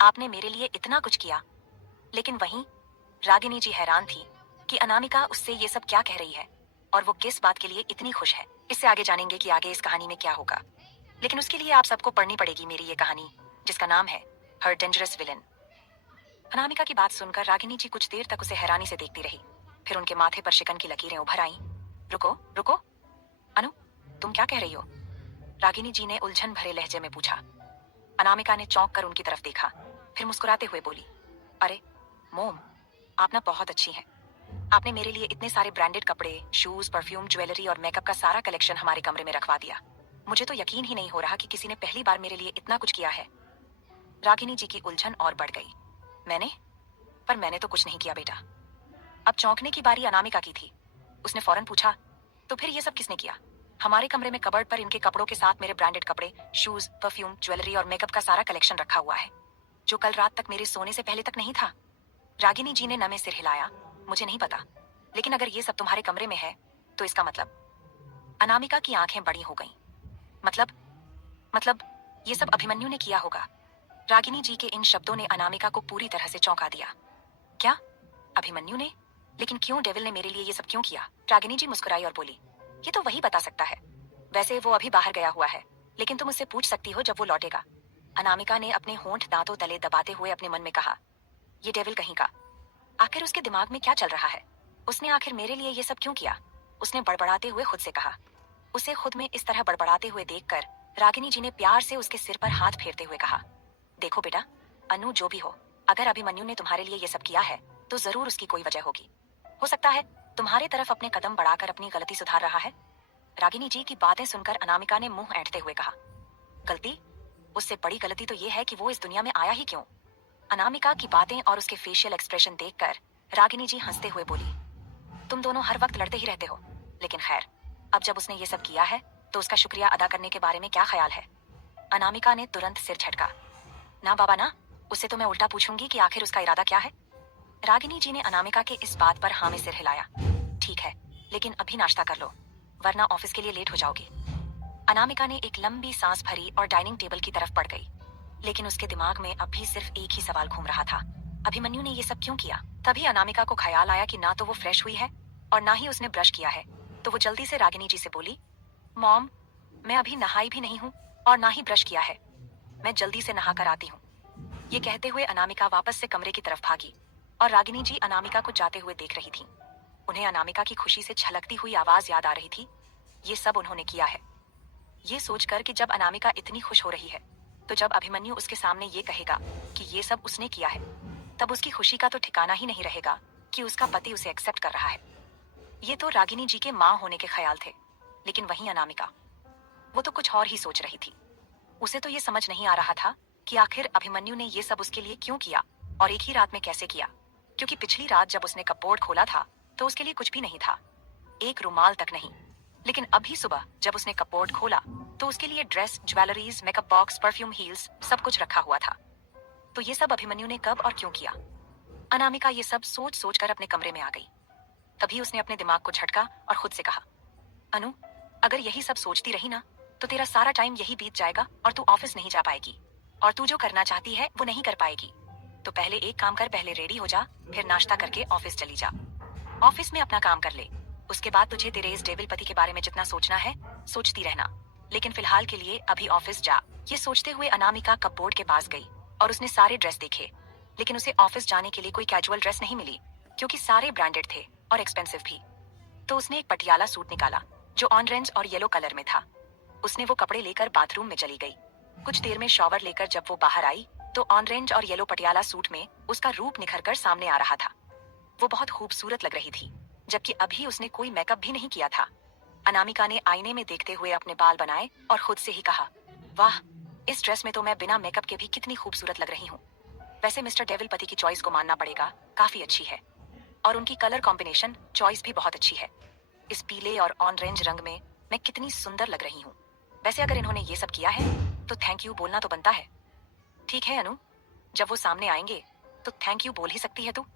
आपने मेरे लिए इतना कुछ किया। लेकिन वहीं रागिनी जी हैरान थी कि अनामिका उससे ये सब क्या कह रही है और वो किस बात के लिए इतनी खुश है। इससे आगे जानेंगे कि आगे इस कहानी में क्या होगा, लेकिन उसके लिए आप सबको पढ़नी पड़ेगी मेरी ये कहानी जिसका नाम है हर डेंजरस विलन। अनामिका की बात सुनकर रागिनी जी कुछ देर तक उसे हैरानी से देखती रही। फिर उनके माथे पर शिकन की लकीरें उभर आईं। रुको रुको, अनु, तुम क्या कह रही हो? रागिनी जी ने उलझन भरे लहजे में पूछा। अनामिका ने चौंक कर उनकी तरफ देखा, फिर मुस्कुराते हुए बोली, अरे मोम, आप ना बहुत अच्छी हैं। आपने मेरे लिए इतने सारे ब्रांडेड कपड़े, शूज, परफ्यूम, ज्वेलरी और मेकअप का सारा कलेक्शन हमारे कमरे में रखवा दिया। मुझे तो यकीन ही नहीं हो रहा कि किसी ने पहली बार मेरे लिए इतना कुछ किया है। रागिनी जी की उलझन और बढ़ गई। मैंने तो कुछ नहीं किया बेटा। अब चौंकने की बारी अनामिका की थी। उसने फौरन पूछा, तो फिर ये सब किसने किया? हमारे कमरे में कबर्ड पर इनके कपड़ों के साथ मेरे ब्रांडेड कपड़े, शूज, परफ्यूम, ज्वेलरी और मेकअप का सारा कलेक्शन रखा हुआ है जो कल रात तक मेरे सोने से पहले तक नहीं था। रागिनी जी ने नमे सिर हिलाया। मुझे नहीं पता, लेकिन अगर ये सब तुम्हारे कमरे में है तो इसका मतलब। अनामिका की आंखें बड़ी हो गईं। मतलब ये सब अभिमन्यु ने किया होगा। रागिनी जी के इन शब्दों ने अनामिका को पूरी तरह से चौंका दिया। क्या? अभिमन्यु ने? लेकिन क्यों? डेविल ने मेरे लिए ये सब क्यों किया? रागिनी जी मुस्कुराई और बोली, ये तो वही बता सकता है। वैसे वो अभी बाहर गया हुआ है, लेकिन तुम उससे पूछ सकती हो जब वो लौटेगा। अनामिका ने अपने होंठ दांतों तले दबाते हुए अपने मन में कहा, ये डेविल कहीं का, आखिर उसके दिमाग में क्या चल रहा है? उसने आखिर मेरे लिए ये सब क्यों किया? उसने बड़बड़ाते हुए खुद से कहा। उसे खुद में इस तरह बड़बड़ाते हुए देखकर रागिनी जी ने प्यार से उसके सिर पर हाथ फेरते हुए कहा, देखो बेटा, अनु जो भी हो, अगर अभिमन्यु ने तुम्हारे लिए ये सब किया है तो जरूर उसकी कोई वजह होगी। हो सकता है तुम्हारे तरफ अपने कदम बढ़ाकर अपनी गलती सुधार रहा है। रागिनी जी की बातें सुनकर अनामिका ने मुंह ऐंठते हुए कहा, गलती? उससे बड़ी गलती तो ये है कि वो इस दुनिया में आया ही क्यों? अनामिका की बातें और उसके फेशियल एक्सप्रेशन देखकर रागिनी जी हंसते हुए बोली, तुम दोनों हर वक्त लड़ते ही रहते हो, लेकिन खैर, अब जब उसने ये सब किया है तो उसका शुक्रिया अदा करने के बारे में क्या ख्याल है? अनामिका ने तुरंत सिर झटका। ना बाबा ना, उससे तो मैं उल्टा पूछूंगी कि आखिर उसका इरादा क्या है। रागिनी जी ने अनामिका के इस बात पर हाँ में सिर हिलाया। ठीक है, लेकिन अभी नाश्ता कर लो, वरना ऑफिस के लिए लेट हो जाओगी। अनामिका ने एक लंबी सांस भरी और डाइनिंग टेबल की तरफ बढ़ गई, लेकिन उसके दिमाग में अब भी सिर्फ एक ही सवाल घूम रहा था, अभिमन्यु ने ये सब क्यों किया? तभी अनामिका को ख्याल आया कि ना तो वो फ्रेश हुई है और ना ही उसने ब्रश किया है, तो वो जल्दी से रागिनी जी से बोली, मॉम, मैं अभी नहाई भी नहीं हूँ और ना ही ब्रश किया है, मैं जल्दी से नहा कर आती हूँ। ये कहते हुए अनामिका वापस से कमरे की तरफ भागी और रागिनी जी अनामिका को जाते हुए देख रही थी। उन्हें अनामिका की खुशी से छलकती हुई आवाज याद आ रही थी, ये सब उन्होंने किया है। ये सोचकर कि जब अनामिका इतनी खुश हो रही है तो जब अभिमन्यु उसके सामने ये कहेगा कि ये सब उसने किया है, तब उसकी खुशी का तो ठिकाना ही नहीं रहेगा कि उसका पति उसे एक्सेप्ट कर रहा है। ये तो रागिनी जी के माँ होने के ख्याल थे, लेकिन वहीं अनामिका, वो तो कुछ और ही सोच रही थी। उसे तो ये समझ नहीं आ रहा था कि आखिर अभिमन्यु ने ये सब उसके लिए क्यों किया और एक ही रात में कैसे किया, क्योंकि पिछली रात जब उसने कपबोर्ड खोला था तो उसके लिए कुछ भी नहीं था, एक रुमाल तक नहीं। लेकिन अभी सुबह जब उसने कपबोर्ड खोला तो उसके लिए dress, jewelleries, makeup box, perfume, heels सब कुछ रखा हुआ था। तो ये सब अभिमन्यु ने कब और क्यों किया? अनामिका ये सब सोच सोच कर अपने कमरे में आ गई। तभी उसने अपने दिमाग को झटका और खुद से कहा, अनु, अगर यही सब सोचती रही ना तो तेरा सारा टाइम यही बीत जाएगा और तू ऑफिस नहीं जा पाएगी, और तू जो करना चाहती है वो नहीं कर पाएगी। तो पहले एक काम कर, पहले रेडी हो जा, फिर नाश्ता करके ऑफिस चली जा। ऑफिस में अपना काम कर ले, उसके बाद तुझे तेरे इस डेविल पति के बारे में जितना सोचना है सोचती रहना, लेकिन फिलहाल के लिए अभी ऑफिस जा। ये सोचते हुए अनामिका कपबोर्ड के पास गई और उसने सारे ड्रेस देखे, लेकिन उसे ऑफिस जाने के लिए कोई कैजुअल ड्रेस नहीं मिली, क्योंकि सारे ब्रांडेड थे और एक्सपेंसिव भी। तो उसने एक पटियाला सूट निकाला जो ऑरेंज और येलो कलर में था। उसने वो कपड़े लेकर बाथरूम में चली गई। कुछ देर में शॉवर लेकर जब वो बाहर आई तो ऑरेंज और येलो पटियाला सूट में उसका रूप निखर कर सामने आ रहा था। वो बहुत खूबसूरत लग रही थी, जबकि अभी उसने कोई मेकअप भी नहीं किया था। अनामिका ने आईने में देखते हुए अपने बाल बनाए और खुद से ही कहा, वाह, इस ड्रेस में तो मैं बिना मेकअप के भी कितनी खूबसूरत लग रही हूँ। वैसे मिस्टर डेविल पति की चॉइस को मानना पड़ेगा, काफी अच्छी है। और उनकी कलर कॉम्बिनेशन चॉइस भी बहुत अच्छी है। इस पीले और ऑरेंज रंग में मैं कितनी सुंदर लग रही हूँ। वैसे अगर इन्होंने ये सब किया है तो थैंक यू बोलना तो बनता है। ठीक है अनु, जब वो सामने आएंगे तो थैंक यू बोल ही सकती है तू।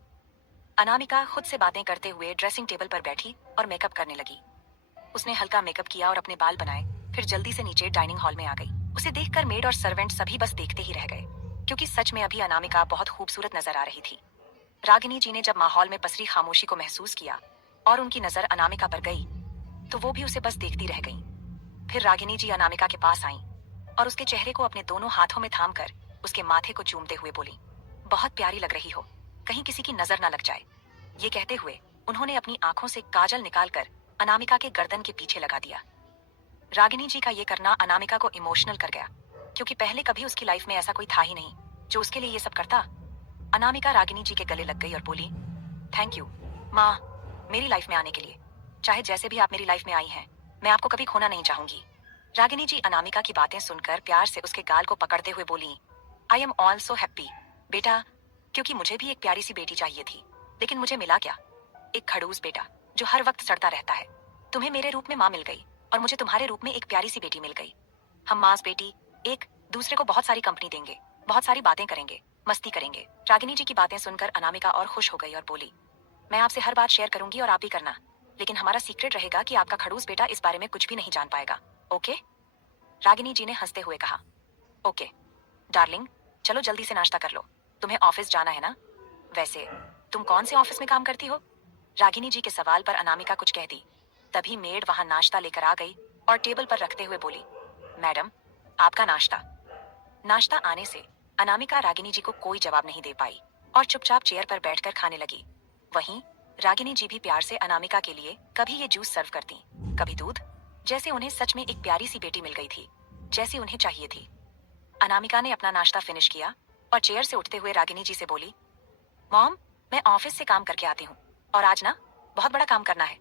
अनामिका खुद से बातें करते हुए ड्रेसिंग टेबल पर बैठी और मेकअप करने लगी। उसने हल्का मेकअप किया और अपने बाल बनाए, फिर जल्दी से नीचे डाइनिंग हॉल में आ गई। उसे देखकर मेड और सर्वेंट सभी बस देखते ही रह गए, क्योंकि सच में अभी अनामिका बहुत खूबसूरत नजर आ रही थी। रागिनी जी ने जब माहौल में पसरी खामोशी को महसूस किया और उनकी नजर अनामिका पर गई, तो वो भी उसे बस देखती रह गई। फिर रागिनी जी अनामिका के पास आईं और उसके चेहरे को अपने दोनों हाथों में थामकर उसके माथे को चूमते हुए बोली, बहुत प्यारी लग रही हो, कहीं किसी की नजर न लग जाए। ये कहते हुए उन्होंने अपनी आंखों से काजल निकालकर अनामिका के गर्दन के पीछे लगा दिया। रागिनी जी का ये करना अनामिका को इमोशनल कर गया, क्योंकि पहले कभी उसकी लाइफ में ऐसा कोई था ही नहीं जो उसके लिए ये सब करता। अनामिका रागिनी जी के गले लग गई और बोली, थैंक यू माँ, मेरी लाइफ में आने के लिए। चाहे जैसे भी आप मेरी लाइफ में आई हैं, मैं आपको कभी खोना नहीं चाहूंगी। रागिनी जी अनामिका की बातें सुनकर प्यार से उसके गाल को पकड़ते हुए बोली, आई एम ऑल्सो हैप्पी बेटा, क्योंकि मुझे भी एक प्यारी सी बेटी चाहिए थी, लेकिन मुझे मिला क्या, एक खड़ूस बेटा जो हर वक्त सड़ता रहता है। तुम्हें मेरे रूप में माँ मिल गई और मुझे तुम्हारे रूप में एक प्यारी सी बेटी मिल गई। हम माँ बेटी एक दूसरे को बहुत सारी कंपनी देंगे, बहुत सारी बातें करेंगे, मस्ती करेंगे। रागिनी जी की बातें सुनकर अनामिका और खुश हो गई और बोली, मैं आपसे हर बात शेयर करूंगी और आप भी करना, लेकिन हमारा सीक्रेट रहेगा कि आपका खड़ूस बेटा इस बारे में कुछ भी नहीं जान पाएगा, ओके? रागिनी जी ने हंसते हुए कहा, ओके डार्लिंग, चलो जल्दी से नाश्ता कर लो, तुम्हें ऑफिस जाना है ना? वैसे तुम कौन से ऑफिस में काम करती हो? रागिनी जी के सवाल पर अनामिका कुछ कह दी। तभी मेड वहां नाश्ता लेकर आ गई और टेबल पर रखते हुए बोली, मैडम, आपका नाश्ता। नाश्ता आने से अनामिका रागिनी जी को कोई जवाब नहीं दे पाई और चुपचाप चेयर पर बैठकर खाने लगी। वहीं रागिनी जी भी प्यार से अनामिका के लिए कभी ये जूस सर्व करती, कभी दूध, जैसे उन्हें सच में एक प्यारी सी बेटी मिल गई थी, जैसी उन्हें चाहिए थी। अनामिका ने अपना नाश्ता फिनिश किया और चेयर से उठते हुए रागिनी जी से बोली, मॉम, मैं ऑफिस से काम करके आती हूँ और आज ना बहुत बड़ा काम करना है।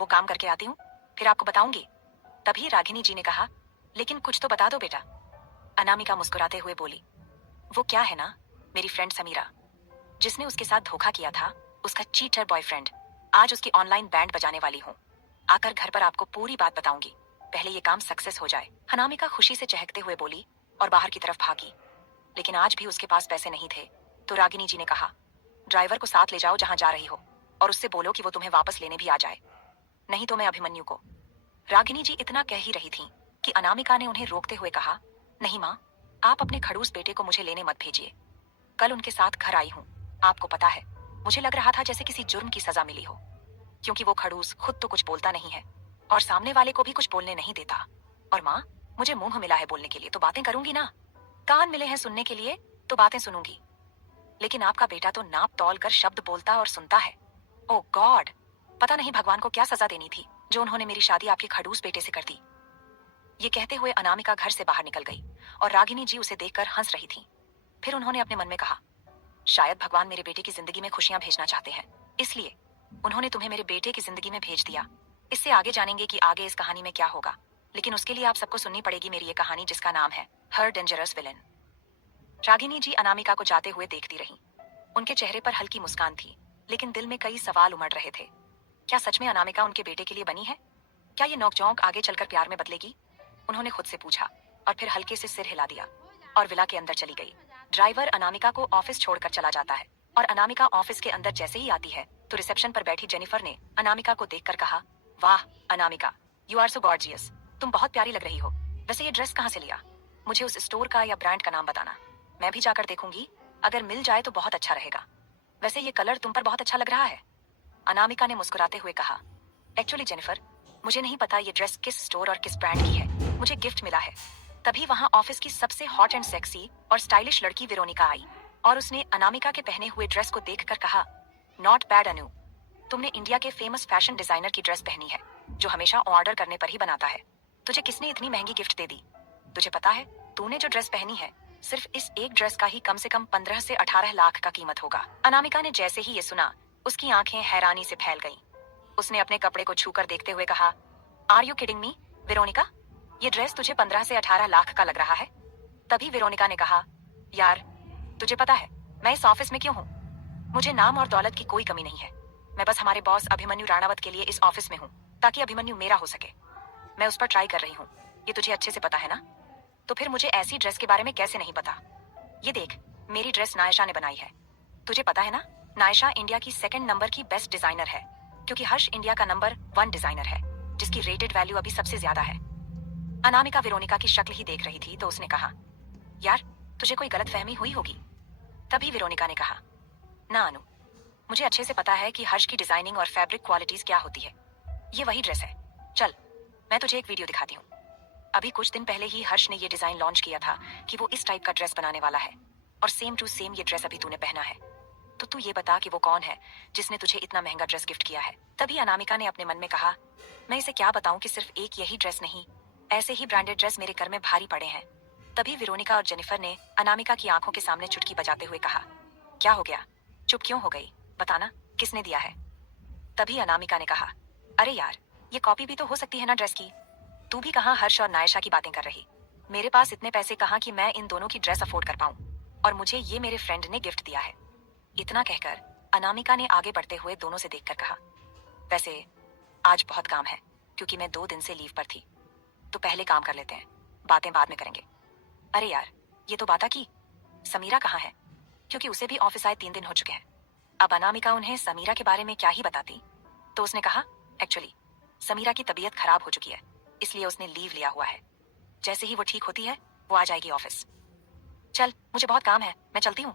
वो काम करके आती हूँ, फिर आपको बताऊंगी। तभी रागिनी जी ने कहा, लेकिन कुछ तो बता दो बेटा। अनामिका मुस्कुराते हुए बोली, वो क्या है ना, मेरी फ्रेंड समीरा, जिसने उसके साथ धोखा किया था, उसका चीटर बॉयफ्रेंड। आज उसकी ऑनलाइन बैंड बजाने वाली हूँ। आकर घर पर आपको पूरी बात बताऊंगी, पहले ये काम सक्सेस हो जाए। अनामिका खुशी से चहकते हुए बोली और बाहर की तरफ भागी। लेकिन आज भी उसके पास पैसे नहीं थे, तो रागिनी जी ने कहा, ड्राइवर को साथ ले जाओ जहां जा रही हो और उससे बोलो कि वो तुम्हें वापस लेने भी आ जाए, नहीं तो मैं अभिमन्यु को। रागिनी जी इतना कह ही रही थी कि अनामिका ने उन्हें रोकते हुए कहा, नहीं माँ, आप अपने खड़ूस बेटे को मुझे लेने मत भेजिए। कल उनके साथ घर आई हूँ, आपको पता है, मुझे लग रहा था जैसे किसी जुर्म की सजा मिली हो, क्योंकि वो खड़ूस खुद तो कुछ बोलता नहीं है और सामने वाले को भी कुछ बोलने नहीं देता। और माँ, मुझे मुंह मिला है बोलने के लिए तो बातें करूंगी ना, कान मिले हैं सुनने के लिए तो बातें सुनूंगी। लेकिन आपका बेटा तो नाप तौल कर शब्द बोलता और सुनता है। ओह गॉड, पता नहीं भगवान को क्या सजा देनी थी जो उन्होंने मेरी शादी आपके खड़ूस बेटे से कर दी। ये कहते हुए अनामिका घर से बाहर निकल गई और रागिनी जी उसे देखकर हंस रही थी। फिर उन्होंने अपने मन में कहा, शायद भगवान मेरे बेटे की जिंदगी में खुशियां भेजना चाहते हैं, इसलिए उन्होंने तुम्हें मेरे बेटे की जिंदगी में भेज दिया। इससे आगे जानेंगे कि आगे इस कहानी में क्या होगा, लेकिन उसके लिए आप सबको सुननी पड़ेगी मेरी ये कहानी, जिसका नाम है हर डेंजरस विलेन। रागिनी जी अनामिका को जाते हुए देखती रही। उनके चेहरे पर हल्की मुस्कान थी, लेकिन दिल में कई सवाल उमड़ रहे थे। क्या सच में अनामिका उनके बेटे के लिए बनी है? क्या ये नोकझोंक आगे चलकर प्यार में बदलेगी? उन्होंने खुद से पूछा और फिर हल्के से सिर हिला दिया और विला के अंदर चली गई। ड्राइवर अनामिका को ऑफिस छोड़कर चला जाता है और अनामिका ऑफिस के अंदर जैसे ही आती है तो रिसेप्शन पर बैठी जेनिफर ने अनामिका को देखकर कहा, वाह Anamika, you are so gorgeous, तुम बहुत प्यारी लग रही हो। वैसे ये ड्रेस कहाँ से लिया? मुझे उस स्टोर का या ब्रांड का नाम बताना, मैं भी जाकर देखूंगी, अगर मिल जाए तो बहुत अच्छा रहेगा। वैसे ये कलर तुम पर बहुत अच्छा लग रहा है। अनामिका ने मुस्कुराते हुए कहा, एक्चुअली जेनिफर, मुझे नहीं पता ये ड्रेस किस स्टोर और किस ब्रांड की है, मुझे गिफ्ट मिला है। तभी वहाँ ऑफिस की सबसे हॉट एंड सेक्सी और स्टाइलिश लड़की वेरोनिका आई और उसने अनामिका के पहने हुए ड्रेस को देखकर कहा, नॉट बैड अनु, तुमने इंडिया के फेमस फैशन डिजाइनर की ड्रेस पहनी है, जो हमेशा ऑर्डर करने पर ही बनाता है। तुझे किसने इतनी महंगी गिफ्ट दे दी? तुझे पता है, तूने जो ड्रेस पहनी है, सिर्फ इस एक ड्रेस का ही कम से कम 15 से 18 लाख का कीमत होगा। अनामिका ने जैसे ही ये सुना, उसकी आंखें हैरानी से फैल गईं। उसने अपने कपड़े को छूकर देखते हुए कहा, are you kidding me, Veronica? ये ड्रेस तुझे 15 से 18 लाख का लग रहा है? तभी वेरोनिका ने कहा, यार, तुझे पता है मैं इस ऑफिस में क्यों हूँ? मुझे नाम और दौलत की कोई कमी नहीं है। मैं बस हमारे बॉस अभिमन्यु राणावत के लिए इस ऑफिस में हूँ, ताकि अभिमन्यु मेरा हो सके। मैं उस पर ट्राई कर रही हूँ, ये तुझे अच्छे से पता है ना? तो फिर मुझे ऐसी ड्रेस के बारे में कैसे नहीं पता? ये देख, मेरी ड्रेस नायशा ने बनाई है। तुझे पता है ना, नायशा इंडिया की 2nd नंबर की बेस्ट डिजाइनर है, क्योंकि हर्ष इंडिया का नंबर 1 डिजाइनर है, जिसकी रेटेड वैल्यू अभी सबसे ज्यादा है। अनामिका वेरोनिका की शक्ल ही देख रही थी तो उसने कहा, यार, तुझे कोई गलतफहमी हुई होगी। तभी वेरोनिका ने कहा, ना अनु, मुझे अच्छे से पता है कि हर्ष की डिजाइनिंग और फैब्रिक क्वालिटीज क्या होती है। ये वही ड्रेस है। चल, मैं तुझे एक वीडियो दिखाती हूँ। अभी कुछ दिन पहले ही हर्ष ने ये डिजाइन लॉन्च किया था कि वो इस टाइप का ड्रेस बनाने वाला है, और सेम टू सेम ये ड्रेस अभी तूने पहना है। तो तू ये बता कि वो कौन है जिसने तुझे इतना महंगा ड्रेस गिफ्ट किया है। तभी अनामिका ने अपने मन में कहा, मैं इसे क्या बताऊं कि सिर्फ एक यही ड्रेस नहीं, ऐसे ही ब्रांडेड ड्रेस मेरे घर में भारी पड़े हैं। तभी वेरोनिका और जेनिफर ने अनामिका की आंखों के सामने चुटकी बजाते हुए कहा, क्या हो गया, चुप क्यों हो गई, बताना किसने दिया है? तभी अनामिका ने कहा, अरे यार, ये कॉपी भी तो हो सकती है ना ड्रेस की। तू भी कहाँ हर्ष और नायशा की बातें कर रही। मेरे पास इतने पैसे कहाँ कि मैं इन दोनों की ड्रेस अफोर्ड कर पाऊं, और मुझे ये मेरे फ्रेंड ने गिफ्ट दिया है। इतना कहकर अनामिका ने आगे बढ़ते हुए दोनों से देखकर कहा, वैसे आज बहुत काम है, क्योंकि मैं 2 दिन से लीव पर थी, तो पहले काम कर लेते हैं, बातें बाद में करेंगे। अरे यार, ये तो बात की समीरा कहाँ है, क्योंकि उसे भी ऑफिस आए 3 दिन हो चुके हैं। अब अनामिका उन्हें समीरा के बारे में क्या ही बताती। तो उसने कहा, एक्चुअली समीरा की तबीयत खराब हो चुकी है, इसलिए उसने लीव लिया हुआ है। जैसे ही वो ठीक होती है, वो आ जाएगी ऑफिस। चल, मुझे बहुत काम है, मैं चलती हूँ।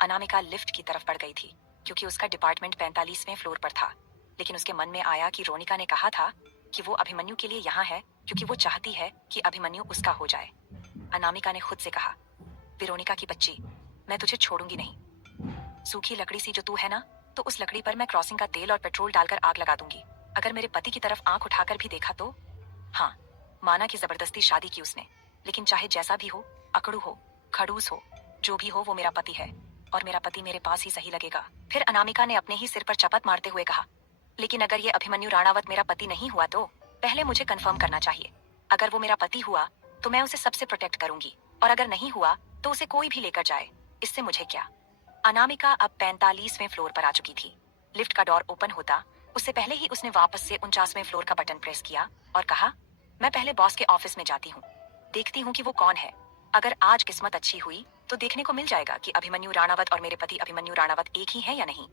अनामिका लिफ्ट की तरफ बढ़ गई थी, क्योंकि उसका डिपार्टमेंट 45वें फ्लोर पर था। लेकिन उसके मन में आया कि रोनिका ने कहा था कि वो अभिमन्यु के लिए यहाँ है, क्योंकि वो चाहती है कि अभिमन्यु उसका हो जाए। अनामिका ने खुद से कहा, वेरोनिका की बच्ची, मैं तुझे छोड़ूंगी नहीं। सूखी लकड़ी सी जो तू है ना, तो उस लकड़ी पर मैं क्रॉसिंग का तेल और पेट्रोल डालकर आग लगा दूंगी। अगर मेरे पति की तरफ आंख उठाकर भी देखा तो? हाँ, माना कि जबरदस्ती शादी की उसने, लेकिन चाहे जैसा भी हो, अकड़ू हो, खड़ूस हो, जो भी हो, वो मेरा पति है, और मेरा पति मेरे पास ही सही लगेगा। फिर अनामिका ने अपने ही सिर पर चपत मारते हुए कहा, लेकिन अगर ये अभिमन्यु राणावत मेरा पति नहीं हुआ तो पहले मुझे कंफर्म करना चाहिए। अगर वो मेरा पति हुआ तो मैं उसे सबसे प्रोटेक्ट करूंगी, और अगर नहीं हुआ तो उसे कोई भी लेकर जाए, इससे मुझे क्या। अनामिका अब 45वें फ्लोर पर आ चुकी थी। लिफ्ट का डोर ओपन होता उससे पहले ही उसने वापस से 49वें फ्लोर का बटन प्रेस किया और कहा, मैं पहले बॉस के ऑफिस में जाती हूँ, देखती हूँ कि वो कौन है। अगर आज किस्मत अच्छी हुई तो देखने को मिल जाएगा कि अभिमन्यु राणावत और मेरे पति अभिमन्यु राणावत एक ही हैं या नहीं।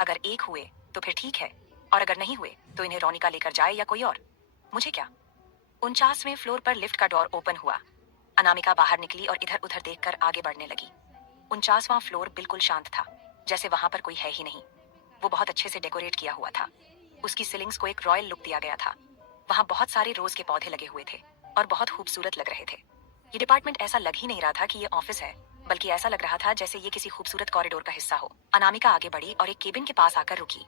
अगर एक हुए तो फिर ठीक है, और अगर नहीं हुए तो इन्हें रोनिका लेकर जाए या कोई और, मुझे क्या। 49वें फ्लोर पर लिफ्ट का डोर ओपन हुआ। अनामिका बाहर निकली और इधर उधर देखकर आगे बढ़ने लगी। 49वां फ्लोर बिल्कुल शांत था, जैसे वहां पर कोई है ही नहीं। वो बहुत अच्छे से डेकोरेट किया हुआ था। उसकी सीलिंग्स को एक रॉयल लुक दिया गया था। वहां बहुत सारे रोज के पौधे लगे हुए थे और बहुत खूबसूरत लग रहे थे। ये डिपार्टमेंट ऐसा लग ही नहीं रहा था कि ये ऑफिस है, बल्कि ऐसा लग रहा था जैसे ये किसी खूबसूरत कॉरिडोर का हिस्सा हो। अनामिका आगे बढ़ी और एक केबिन के पास आकर रुकी।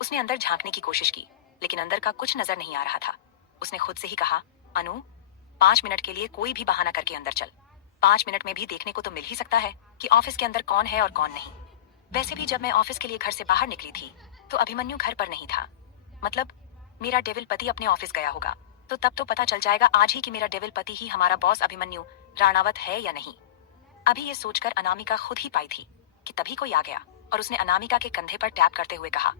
उसने अंदर झांकने की कोशिश की, लेकिन अंदर का कुछ नजर नहीं आ रहा था। उसने खुद से ही कहा, अनु, 5 मिनट के लिए कोई भी बहाना करके अंदर चल। 5 मिनट में भी देखने को तो मिल ही सकता है कि ऑफिस के अंदर कौन है और कौन नहीं। वैसे भी जब मैं ऑफिस के लिए घर से बाहर निकली थी तो अभिमन्यु घर पर नहीं था। मतलब मेरा डेविल पति अपने ऑफिस गया होगा, तो तब तो पता चल जाएगा आज ही कि मेरा डेविल पति ही हमारा बॉस अभिमन्यु राणावत है या नहीं। अभी ये सोचकर अनामिका खुद ही पाई थी कि तभी कोई आ गया और उसने अनामिका के कंधे पर टैप करते हुए कहा,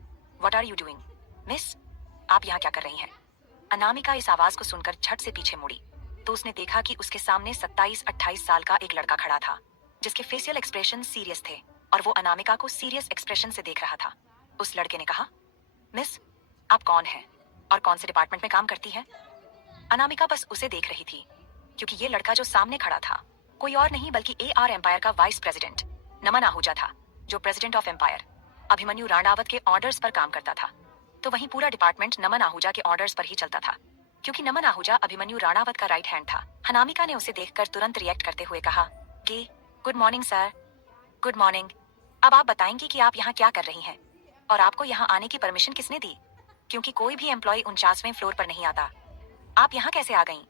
what are you doing miss, आप यहाँ क्या कर रही हैं? अनामिका इस आवाज को सुनकर झट से पीछे मुड़ी तो उसने देखा कि उसके सामने 27-28 साल का एक लड़का खड़ा था, जिसके फेशियल एक्सप्रेशन सीरियस थे और वो अनामिका को सीरियस एक्सप्रेशन से देख रहा था। उस लड़के ने कहा, मिस, आप कौन हैं और कौन से डिपार्टमेंट में काम करती हैं? अनामिका बस उसे देख रही थी, क्योंकि ये लड़का जो सामने खड़ा था कोई और नहीं बल्कि AR एम्पायर का वाइस प्रेसिडेंट नमन आहूजा था, जो president of empire Abhimanyu Ranawat के ऑर्डर्स पर काम करता था। तो वहीं पूरा डिपार्टमेंट नमन आहूजा के ऑर्डर्स पर ही चलता था, क्योंकि नमन आहूजा अभिमन्यु राणावत का राइट हैंड था। अनामिका ने उसे देखकर तुरंत रिएक्ट करते हुए कहा कि good morning sir. Good morning. अब आप बताएंगी कि आप यहाँ क्या कर रही हैं और आपको यहाँ आने की परमिशन किसने दी, क्योंकि कोई भी एम्प्लॉय 49वें फ्लोर पर नहीं आता। आप यहाँ कैसे आ गईं?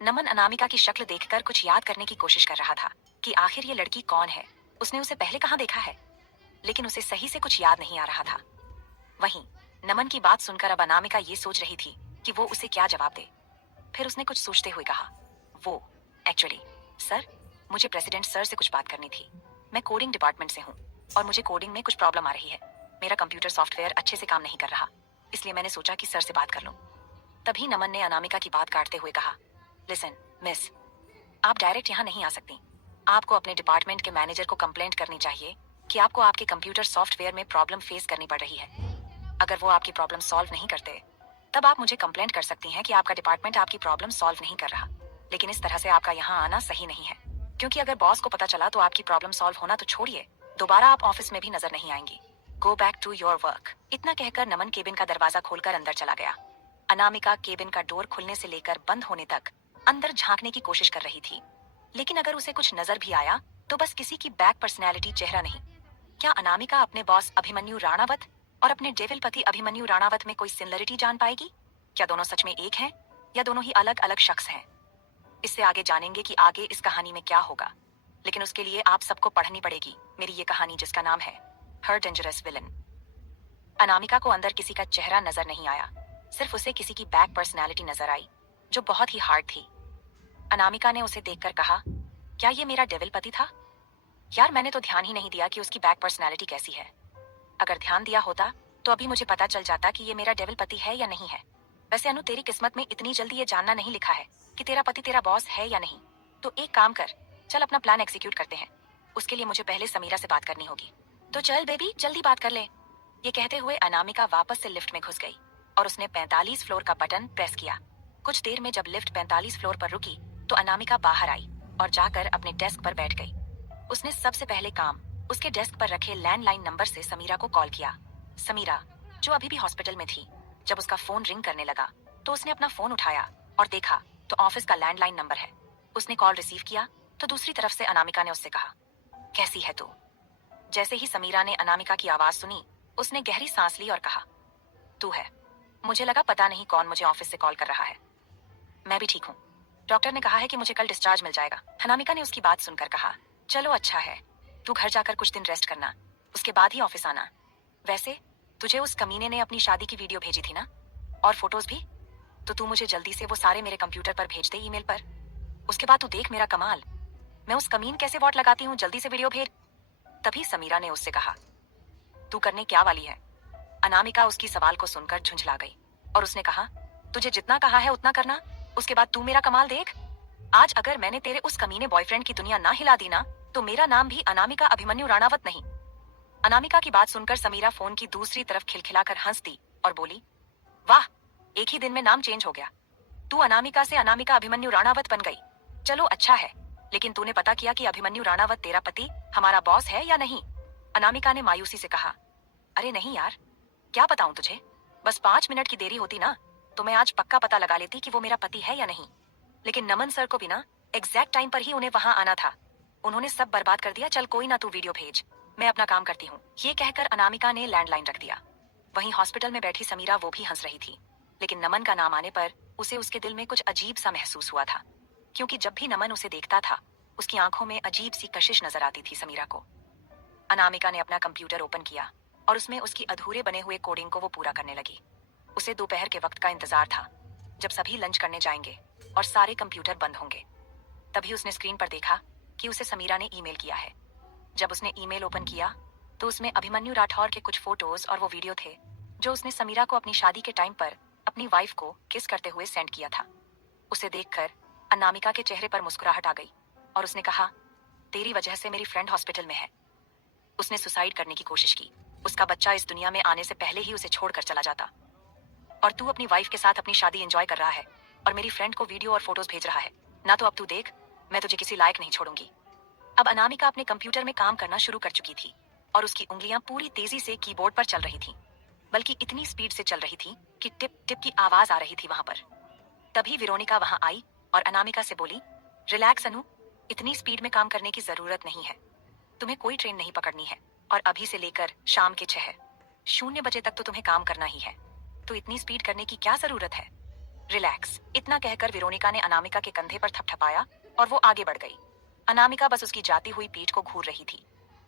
नमन अनामिका की शक्ल देखकर कुछ याद करने की कोशिश कर रहा था कि आखिर ये लड़की कौन है, उसने उसे पहले कहाँ देखा है, लेकिन उसे सही से कुछ याद नहीं आ रहा था। वहीं नमन की बात सुनकर अब अनामिका ये सोच रही थी कि वो उसे क्या जवाब दे। फिर उसने कुछ सोचते हुए कहा, वो एक्चुअली सर, मुझे प्रेसिडेंट सर से कुछ बात करनी थी। मैं कोडिंग डिपार्टमेंट से हूँ और मुझे कोडिंग में कुछ प्रॉब्लम आ रही है। मेरा कंप्यूटर सॉफ्टवेयर अच्छे से काम नहीं कर रहा, इसलिए मैंने सोचा कि सर से बात कर लूं। तभी नमन ने अनामिका की बात काटते हुए कहा, लिसन मिस, आप डायरेक्ट यहाँ नहीं आ सकती। आपको अपने डिपार्टमेंट के मैनेजर को कंप्लेंट करनी चाहिए कि आपको आपके कंप्यूटर सॉफ्टवेयर में प्रॉब्लम फेस करनी पड़ रही है। अगर वो आपकी प्रॉब्लम सॉल्व नहीं करते, तब आप मुझे कंप्लेंट कर सकती हैं कि आपका डिपार्टमेंट आपकी प्रॉब्लम सॉल्व नहीं कर रहा। लेकिन इस तरह से आपका यहाँ आना सही नहीं है, क्योंकि अगर बॉस को पता चला तो आपकी प्रॉब्लम सॉल्व होना तो छोड़िए, दोबारा आप ऑफिस में भी नजर नहीं आएंगी। Go back to your work. इतना कहकर नमन केबिन का दरवाजा खोलकर अंदर चला गया। अनामिका केबिन का डोर खुलने से लेकर बंद होने तक अंदर झांकने की कोशिश कर रही थी, लेकिन अगर उसे कुछ नजर भी आया तो बस किसी की बैक पर्सनैलिटी, चेहरा नहीं। क्या अनामिका अपने बॉस अभिमन्यु राणावत और अपने डेविल पति अभिमन्यु राणावत में कोई सिमिलरिटी जान पाएगी? क्या दोनों सच में एक हैं या दोनों ही अलग अलग शख्स हैं? इससे आगे जानेंगे कि आगे इस कहानी में क्या होगा, लेकिन उसके लिए आप सबको पढ़नी पड़ेगी मेरी ये कहानी, जिसका नाम है हर डेंजरस विलन। अनामिका को अंदर किसी का चेहरा नजर नहीं आया, सिर्फ उसे किसी की बैक पर्सनैलिटी नजर आई जो बहुत ही हार्ड थी। अनामिका ने उसे देखकर कहा, क्या ये मेरा डेविल पति था? यार, मैंने तो ध्यान ही नहीं दिया कि उसकी बैक पर्सनैलिटी कैसी है। अगर ध्यान दिया होता तो अभी मुझे पता चल जाता कि ये मेरा डेविल पति है या नहीं है। वैसे अनु, तेरी किस्मत में इतनी जल्दी ये जानना नहीं लिखा है कि तेरा पति तेरा बॉस है या नहीं। तो एक काम कर, चल अपना प्लान एग्जीक्यूट करते हैं। उसके लिए मुझे पहले समीरा से बात करनी होगी। तो चल बेबी, जल्दी बात कर ले। ये कहते हुए अनामिका वापस से लिफ्ट में घुस गई और उसने 45 फ्लोर का बटन प्रेस किया। कुछ देर में जब लिफ्ट 45 फ्लोर पर रुकी तो अनामिका बाहर आई और जाकर अपने डेस्क पर बैठ गई। उसने सबसे पहले काम उसके डेस्क पर रखे लैंडलाइन नंबर से समीरा को कॉल किया। समीरा, जो अभी भी हॉस्पिटल में थी, जब उसका फोन रिंग करने लगा तो उसने अपना फोन उठाया और देखा तो ऑफिस का लैंडलाइन नंबर है। उसने कॉल रिसीव किया तो दूसरी तरफ से अनामिका ने उससे कहा, कैसी है तू? जैसे ही समीरा ने अनामिका की आवाज सुनी, उसने गहरी सांस ली और कहा, तू है? मुझे लगा पता नहीं कौन मुझे ऑफिस से कॉल कर रहा है। मैं भी ठीक हूँ, डॉक्टर ने कहा है कि मुझे कल डिस्चार्ज मिल जाएगा। अनामिका ने उसकी बात सुनकर कहा, चलो अच्छा है, तू घर जाकर कुछ दिन रेस्ट करना, उसके बाद ही ऑफिस आना। वैसे तुझे उस कमीने ने अपनी शादी की वीडियो भेजी थी ना, और फोटोज भी, तो तू मुझे जल्दी से वो सारे मेरे कंप्यूटर पर भेज दे, ईमेल पर। उसके बाद तू देख मेरा कमाल, मैं उस कमीन कैसे वॉट लगाती हूँ, जल्दी से वीडियो भेज। तभी समीरा ने उससे कहा, तू करने क्या वाली है? अनामिका उसकी सवाल को सुनकर झुंझला गई और उसने कहा, तुझे जितना कहा है उतना करना, उसके बाद तू मेरा कमाल देख। आज अगर मैंने तेरे उस कमीने बॉयफ्रेंड की दुनिया ना हिला दी ना, तो मेरा नाम भी अनामिका अभिमन्यु राणावत नहीं। अनामिका की बात सुनकर समीरा फोन की दूसरी तरफ खिलखिलाकर हंस दी और बोली, वाह, एक ही दिन में नाम चेंज हो गया। तू अनामिका से अनामिका अभिमन्यु राणावत बन गई। चलो अच्छा है, लेकिन तूने पता किया कि अभिमन्यु राणावत तेरा पति, हमारा बॉस है या नहीं? अनामिका ने मायूसी से कहा, अरे नहीं यार, क्या बताऊं तुझे, बस 5 मिनट की देरी होती ना तो मैं आज पक्का पता लगा लेती कि वो मेरा पति है या नहीं। लेकिन नमन सर को भी ना एग्जैक्ट टाइम पर ही उन्हें वहां आना था, उन्होंने सब बर्बाद कर दिया। चल कोई ना, तू वीडियो भेज, मैं अपना काम करती हूँ। ये कहकर अनामिका ने लैंडलाइन रख दिया। वहीं हॉस्पिटल में बैठी समीरा वो भी हंस रही थी, लेकिन नमन का नाम आने पर उसे उसके दिल में कुछ अजीब सा महसूस हुआ था, क्योंकि जब भी नमन उसे देखता था उसकी आंखों में अजीब सी कशिश नजर आती थी समीरा को। अनामिका ने अपना कंप्यूटर ओपन किया और उसमें उसकी अधूरे बने हुए कोडिंग को वो पूरा करने लगी। उसे दोपहर के वक्त का इंतजार था, जब सभी लंच करने जाएंगे और सारे कंप्यूटर बंद होंगे। तभी उसने स्क्रीन पर देखा कि उसे समीरा ने ईमेल किया है। जब उसने ईमेल ओपन किया तो उसमें अभिमन्यु राठौर के कुछ फोटोज और वो वीडियो थे जो उसने समीरा को अपनी शादी के टाइम पर अपनी वाइफ को किस करते हुए सेंड किया था। उसे देखकर अनामिका के चेहरे पर मुस्कुराहट आ गई और उसने कहा, तेरी वजह से मेरी फ्रेंड हॉस्पिटल में है। उसने सुसाइड करने की कोशिश की, उसका बच्चा इस दुनिया में आने से पहले ही उसे छोड़कर चला जाता, और तू अपनी वाइफ के साथ अपनी शादी एंजॉय कर रहा है और मेरी फ्रेंड को वीडियो और फोटोज भेज रहा है ना। तो अब तू देख, मैं तुझे किसी लायक नहीं छोड़ूंगी। अब अनामिका अपने कंप्यूटर में काम करना शुरू कर चुकी थी और उसकी उंगलियां पूरी तेजी से कीबोर्ड पर चल रही थीं। बल्कि इतनी स्पीड से चल रही थी कि टिप टिप की आवाज आ रही थी वहां पर। तभी वेरोनिका वहां आई और अनामिका से बोली, रिलैक्स अनु, इतनी स्पीड में काम करने की जरूरत नहीं है। तुम्हें कोई ट्रेन नहीं पकड़नी है और अभी से लेकर शाम के 6:00 बजे तक तो तुम्हें काम करना ही है। तो इतनी स्पीड करने की क्या जरूरत है? रिलैक्स। इतना कहकर वेरोनिका ने अनामिका के कंधे पर थपथपाया और वो आगे बढ़ गई। अनामिका बस उसकी जाती हुई पीठ को घूर रही थी।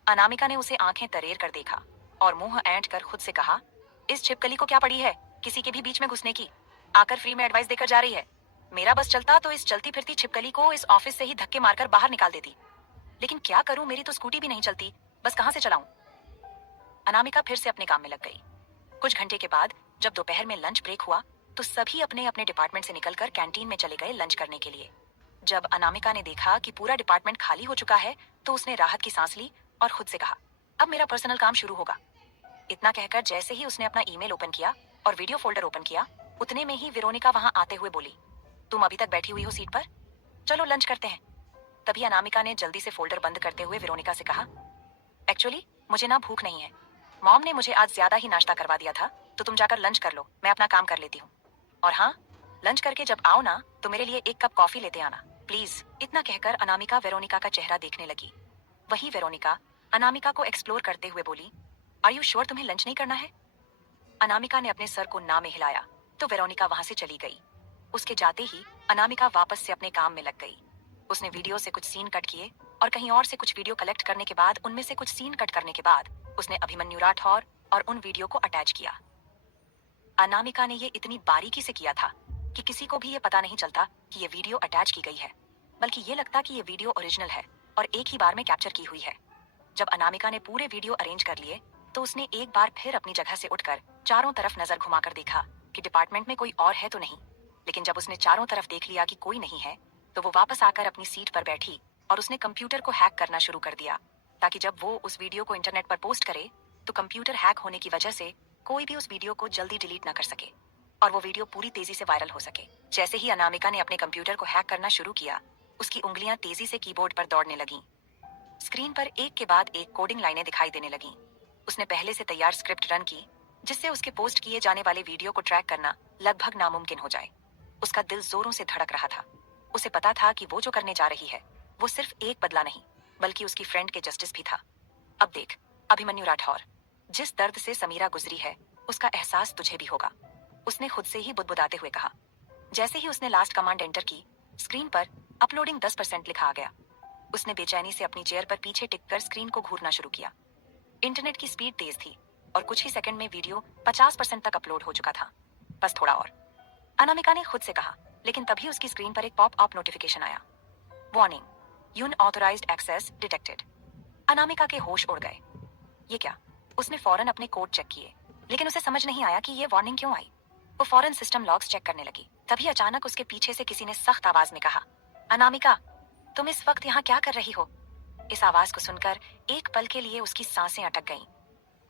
अनामिका ने उसे आंखें तरेर कर देखा और मुंह ऐंठ कर खुद से कहा, इस छिपकली को क्या पड़ी है किसी के भी बीच में घुसने की? आकर फ्री में एडवाइस देकर जा रही है। मेरा बस चलता तो इस चलती फिरती छिपकली को इस ऑफिस से ही धक्के मारकर बाहर निकाल देती। लेकिन क्या करूं, मेरी तो स्कूटी भी नहीं चलती, बस कहां से चलाऊं? अनामिका फिर से अपने काम में लग गई। कुछ घंटे के बाद जब दोपहर में लंच ब्रेक हुआ तो सभी अपने अपने डिपार्टमेंट से निकलकर कैंटीन में चले गए लंच करने के लिए। जब अनामिका ने देखा कि पूरा डिपार्टमेंट खाली हो चुका है तो उसने राहत की सांस ली और खुद से कहा, अब मेरा पर्सनल काम शुरू होगा। इतना कहकर जैसे ही उसने अपना ईमेल ओपन किया और वीडियो फोल्डर ओपन किया, उतने में ही वेरोनिका वहां आते हुए बोली, तुम अभी तक बैठी हुई हो सीट पर? चलो लंच करते हैं। तभी अनामिका ने जल्दी से फोल्डर बंद करते हुए वेरोनिका से कहा, एक्चुअली मुझे ना भूख नहीं है। मॉम ने मुझे आज ज्यादा ही नाश्ता करवा दिया था, तो तुम जाकर लंच कर लो, मैं अपना काम कर लेती हूँ। और हाँ, लंच करके जब आओ ना तो मेरे लिए 1 कप कॉफी लेते आना प्लीज। इतना कहकर अनामिका वेरोनिका का चेहरा देखने लगी। वहीं वेरोनिका अनामिका को एक्सप्लोर करते हुए बोली, आर यू श्योर तुम्हें लंच नहीं करना है? अनामिका ने अपने सर को ना में हिलाया तो वेरोनिका वहां से चली गई। उसके जाते ही अनामिका वापस से अपने काम में लग गई। उसने वीडियो से कुछ सीन कट किए और कहीं और से कुछ वीडियो कलेक्ट करने के बाद उनमें से कुछ सीन कट करने के बाद उसने अभिमन्यु राठौर और उन वीडियो को अटैच किया। अनामिका ने ये इतनी बारीकी से किया था कि किसी को भी ये पता नहीं चलता कि ये वीडियो अटैच की गई है, बल्कि ये लगता कि ये वीडियो ओरिजिनल है और एक ही बार में कैप्चर की हुई है। जब अनामिका ने पूरे वीडियो अरेंज कर लिए तो उसने एक बार फिर अपनी जगह से उठकर चारों तरफ नजर घुमाकर देखा कि डिपार्टमेंट में कोई और है तो नहीं। लेकिन जब उसने चारों तरफ देख लिया कि कोई नहीं है तो वो वापस आकर अपनी सीट पर बैठी और उसने कंप्यूटर को हैक करना शुरू कर दिया, ताकि जब वो उस वीडियो को इंटरनेट पर पोस्ट करे तो कंप्यूटर हैक होने की वजह से कोई भी उस वीडियो को जल्दी डिलीट ना कर सके और वो वीडियो पूरी तेजी से वायरल हो सके। जैसे ही अनामिका ने अपने कंप्यूटर को हैक करना शुरू किया, उसकी उंगलियां तेजी से कीबोर्ड पर दौड़ने लगीं। स्क्रीन पर एक के बाद एक कोडिंग लाइनें दिखाई देने लगीं। उसने पहले से तैयार स्क्रिप्ट रन की जिससे उसके पोस्ट किए जाने वाले वीडियो को ट्रैक करना लगभग नामुमकिन हो जाए। उसका दिल जोरों से धड़क रहा था। उसे पता था कि वो जो करने जा रही है वो सिर्फ एक बदला नहीं बल्कि उसकी फ्रेंड के जस्टिस भी था। अब देख अभिमन्यु राठौर, जिस दर्द से समीरा गुजरी है उसका एहसास तुझे भी होगा, उसने खुद से ही बुदबुदाते हुए कहा। जैसे ही उसने लास्ट कमांड एंटर की, स्क्रीन पर अपलोडिंग 10% लिखा आ गया। उसने बेचैनी से अपनी चेयर पर पीछे टिककर स्क्रीन को घूरना शुरू किया। इंटरनेट की स्पीड तेज थी और कुछ ही सेकंड में वीडियो 50% तक अपलोड हो चुका था। बस थोड़ा और, अनामिका ने खुद से कहा। लेकिन तभी उसकी स्क्रीन पर एक पॉप अप नोटिफिकेशन आया, warning, unauthorised access detected. Anamika के होश उड़ गए। ये क्या? उसने फौरन अपने कोड चेक किए, लेकिन उसे समझ नहीं आया कि ये वार्निंग क्यों आई। वो फौरन सिस्टम लॉग्स चेक करने लगी। तभी अचानक उसके पीछे से किसी ने सख्त आवाज में कहा, अनामिका, तुम इस वक्त यहाँ क्या कर रही हो? इस आवाज को सुनकर एक पल के लिए उसकी सांसें अटक गईं।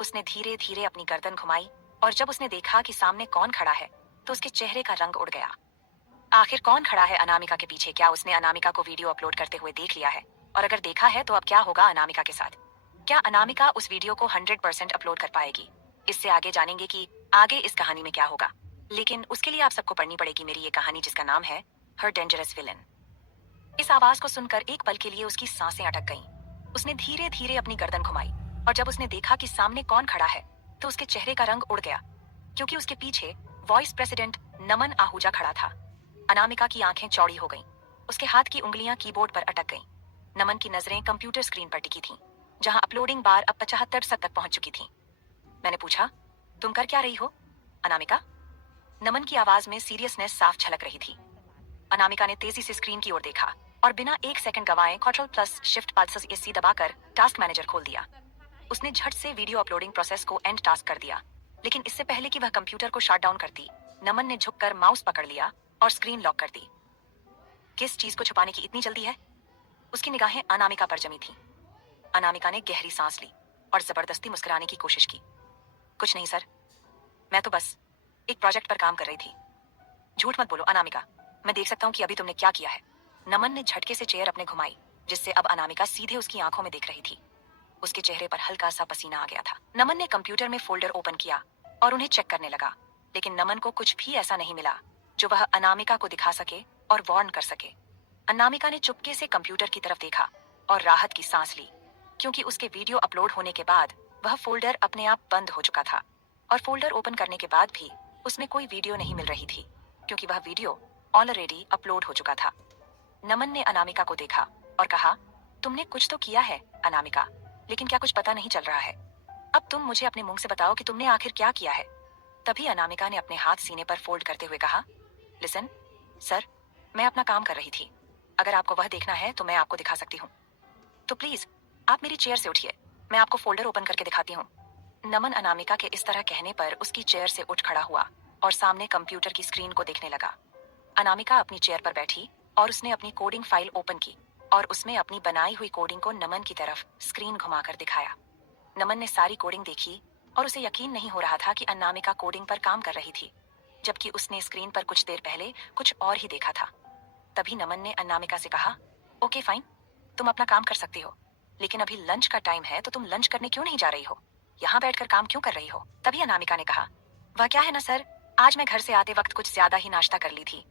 उसने धीरे धीरे अपनी गर्दन घुमाई और जब उसने देखा कि सामने कौन खड़ा है तो उसके चेहरे का रंग उड़ गया। आखिर कौन खड़ा है अनामिका के पीछे? क्या उसने अनामिका को वीडियो अपलोड करते हुए देख लिया है? और अगर देखा है तो अब क्या होगा अनामिका के साथ? क्या अनामिका उस वीडियो को 100% अपलोड कर पाएगी? इससे आगे जानेंगे कि आगे इस कहानी में क्या होगा। लेकिन उसके लिए आप सबको पढ़नी पड़ेगी मेरी ये कहानी जिसका नाम है हर डेंजरस विलन। इस आवाज को सुनकर एक पल के लिए उसकी सांसें अटक गईं। उसने धीरे धीरे अपनी गर्दन घुमाई और जब उसने देखा कि सामने कौन खड़ा है तो उसके चेहरे का रंग उड़ गया, क्योंकि उसके पीछे वाइस प्रेसिडेंट नमन आहूजा खड़ा था। अनामिका की आंखें चौड़ी हो गईं। उसके हाथ की उंगलियां कीबोर्ड पर अटक गईं। नमन की नजरें कंप्यूटर स्क्रीन पर टिकी थीं, जहां अपलोडिंग बार अब 75 तक पहुंच चुकी थी। मैंने पूछा, तुम कर क्या रही हो अनामिका? नमन की आवाज में सीरियसनेस साफ झलक रही थी। अनामिका ने तेजी से स्क्रीन की ओर देखा और बिना एक सेकंड गवाए Ctrl+Shift+SC दबाकर टास्क मैनेजर खोल दिया। उसने झट से वीडियो अपलोडिंग प्रोसेस को एंड टास्क कर दिया। लेकिन इससे पहले कि वह कंप्यूटर को शट डाउन करती, नमन ने झुककर माउस पकड़ लिया और स्क्रीन लॉक कर दी। किस चीज को छुपाने की इतनी जल्दी है? उसकी निगाहें अनामिका पर जमी थीं। अनामिका ने गहरी सांस ली और जबरदस्ती मुस्कुराने की कोशिश की। कुछ नहीं सर, मैं तो बस एक प्रोजेक्ट पर काम कर रही थी। झूठ मत बोलो अनामिका, मैं देख सकता हूँ कि अभी तुमने क्या किया है। नमन ने झटके से चेयर अपने घुमाई, जिससे अब अनामिका सीधे उसकी आंखों में देख रही थी। उसके चेहरे पर हल्का सा पसीना आ गया था। नमन ने कंप्यूटर में फोल्डर ओपन किया और उन्हें चेक करने लगा, लेकिन नमन को कुछ भी ऐसा नहीं मिला जो वह अनामिका को दिखा सके और वार्न कर सके। अनामिका ने चुपके से कंप्यूटर की तरफ देखा और राहत की सांस ली, क्योंकि उसके वीडियो अपलोड होने के बाद वह फोल्डर अपने आप बंद हो चुका था और फोल्डर ओपन करने के बाद भी उसमें कोई वीडियो नहीं मिल रही थी, क्योंकि वह वीडियो ऑलरेडी अपलोड हो चुका था। नमन ने अनामिका को देखा और कहा, तुमने कुछ तो किया है अनामिका, लेकिन क्या कुछ पता नहीं चल रहा है। अब तुम मुझे अपने मुंह से बताओ कि तुमने आखिर क्या किया है। तभी अनामिका ने अपने हाथ सीने पर फोल्ड करते हुए कहा, लिसन सर, मैं अपना काम कर रही थी। अगर आपको वह देखना है तो मैं आपको दिखा सकती हूँ। तो प्लीज आप मेरी चेयर से उठिए, मैं आपको फोल्डर ओपन करके दिखाती हूँ। नमन अनामिका के इस तरह कहने पर उसकी चेयर से उठ खड़ा हुआ और सामने कंप्यूटर की स्क्रीन को देखने लगा। अनामिका अपनी चेयर पर बैठी और उसने अपनी कोडिंग फाइल ओपन की और उसमें अपनी बनाई हुई कोडिंग को नमन की तरफ स्क्रीन घुमाकर दिखाया। नमन ने सारी कोडिंग देखी और उसे यकीन नहीं हो रहा था कि अनामिका कोडिंग पर काम कर रही थी, जबकि उसने स्क्रीन पर कुछ देर पहले कुछ और ही देखा था। तभी नमन ने अनामिका से कहा, ओके फाइन, तुम अपना काम कर सकती हो, लेकिन अभी लंच का टाइम है तो तुम लंच करने क्यों नहीं जा रही हो? यहाँ बैठकर काम क्यों कर रही हो? तभी अनामिका ने कहा, वह क्या है ना सर, आज मैं घर से आते वक्त कुछ ज्यादा ही नाश्ता कर ली थी।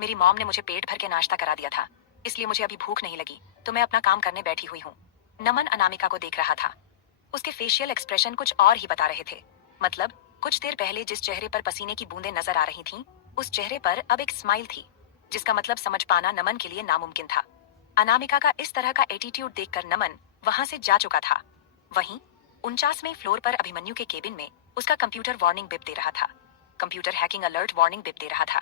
मेरी मॉम ने मुझे पेट भर के नाश्ता करा दिया था, इसलिए मुझे अभी भूख नहीं लगी, तो मैं अपना काम करने बैठी हुई हूँ। नमन अनामिका को देख रहा था। उसके फेशियल एक्सप्रेशन कुछ और ही बता रहे थे। मतलब कुछ देर पहले जिस चेहरे पर पसीने की बूंदें नजर आ रही थीं, उस चेहरे पर अब एक स्माइल थी, जिसका मतलब समझ पाना नमन के लिए नामुमकिन था। अनामिका का इस तरह का एटीट्यूड देखकर नमन वहां से जा चुका था। वहीं 49वें फ्लोर पर अभिमन्यु के केबिन में उसका कंप्यूटर वार्निंग बिप दे रहा था। Computer hacking alert warning beep दे रहा था।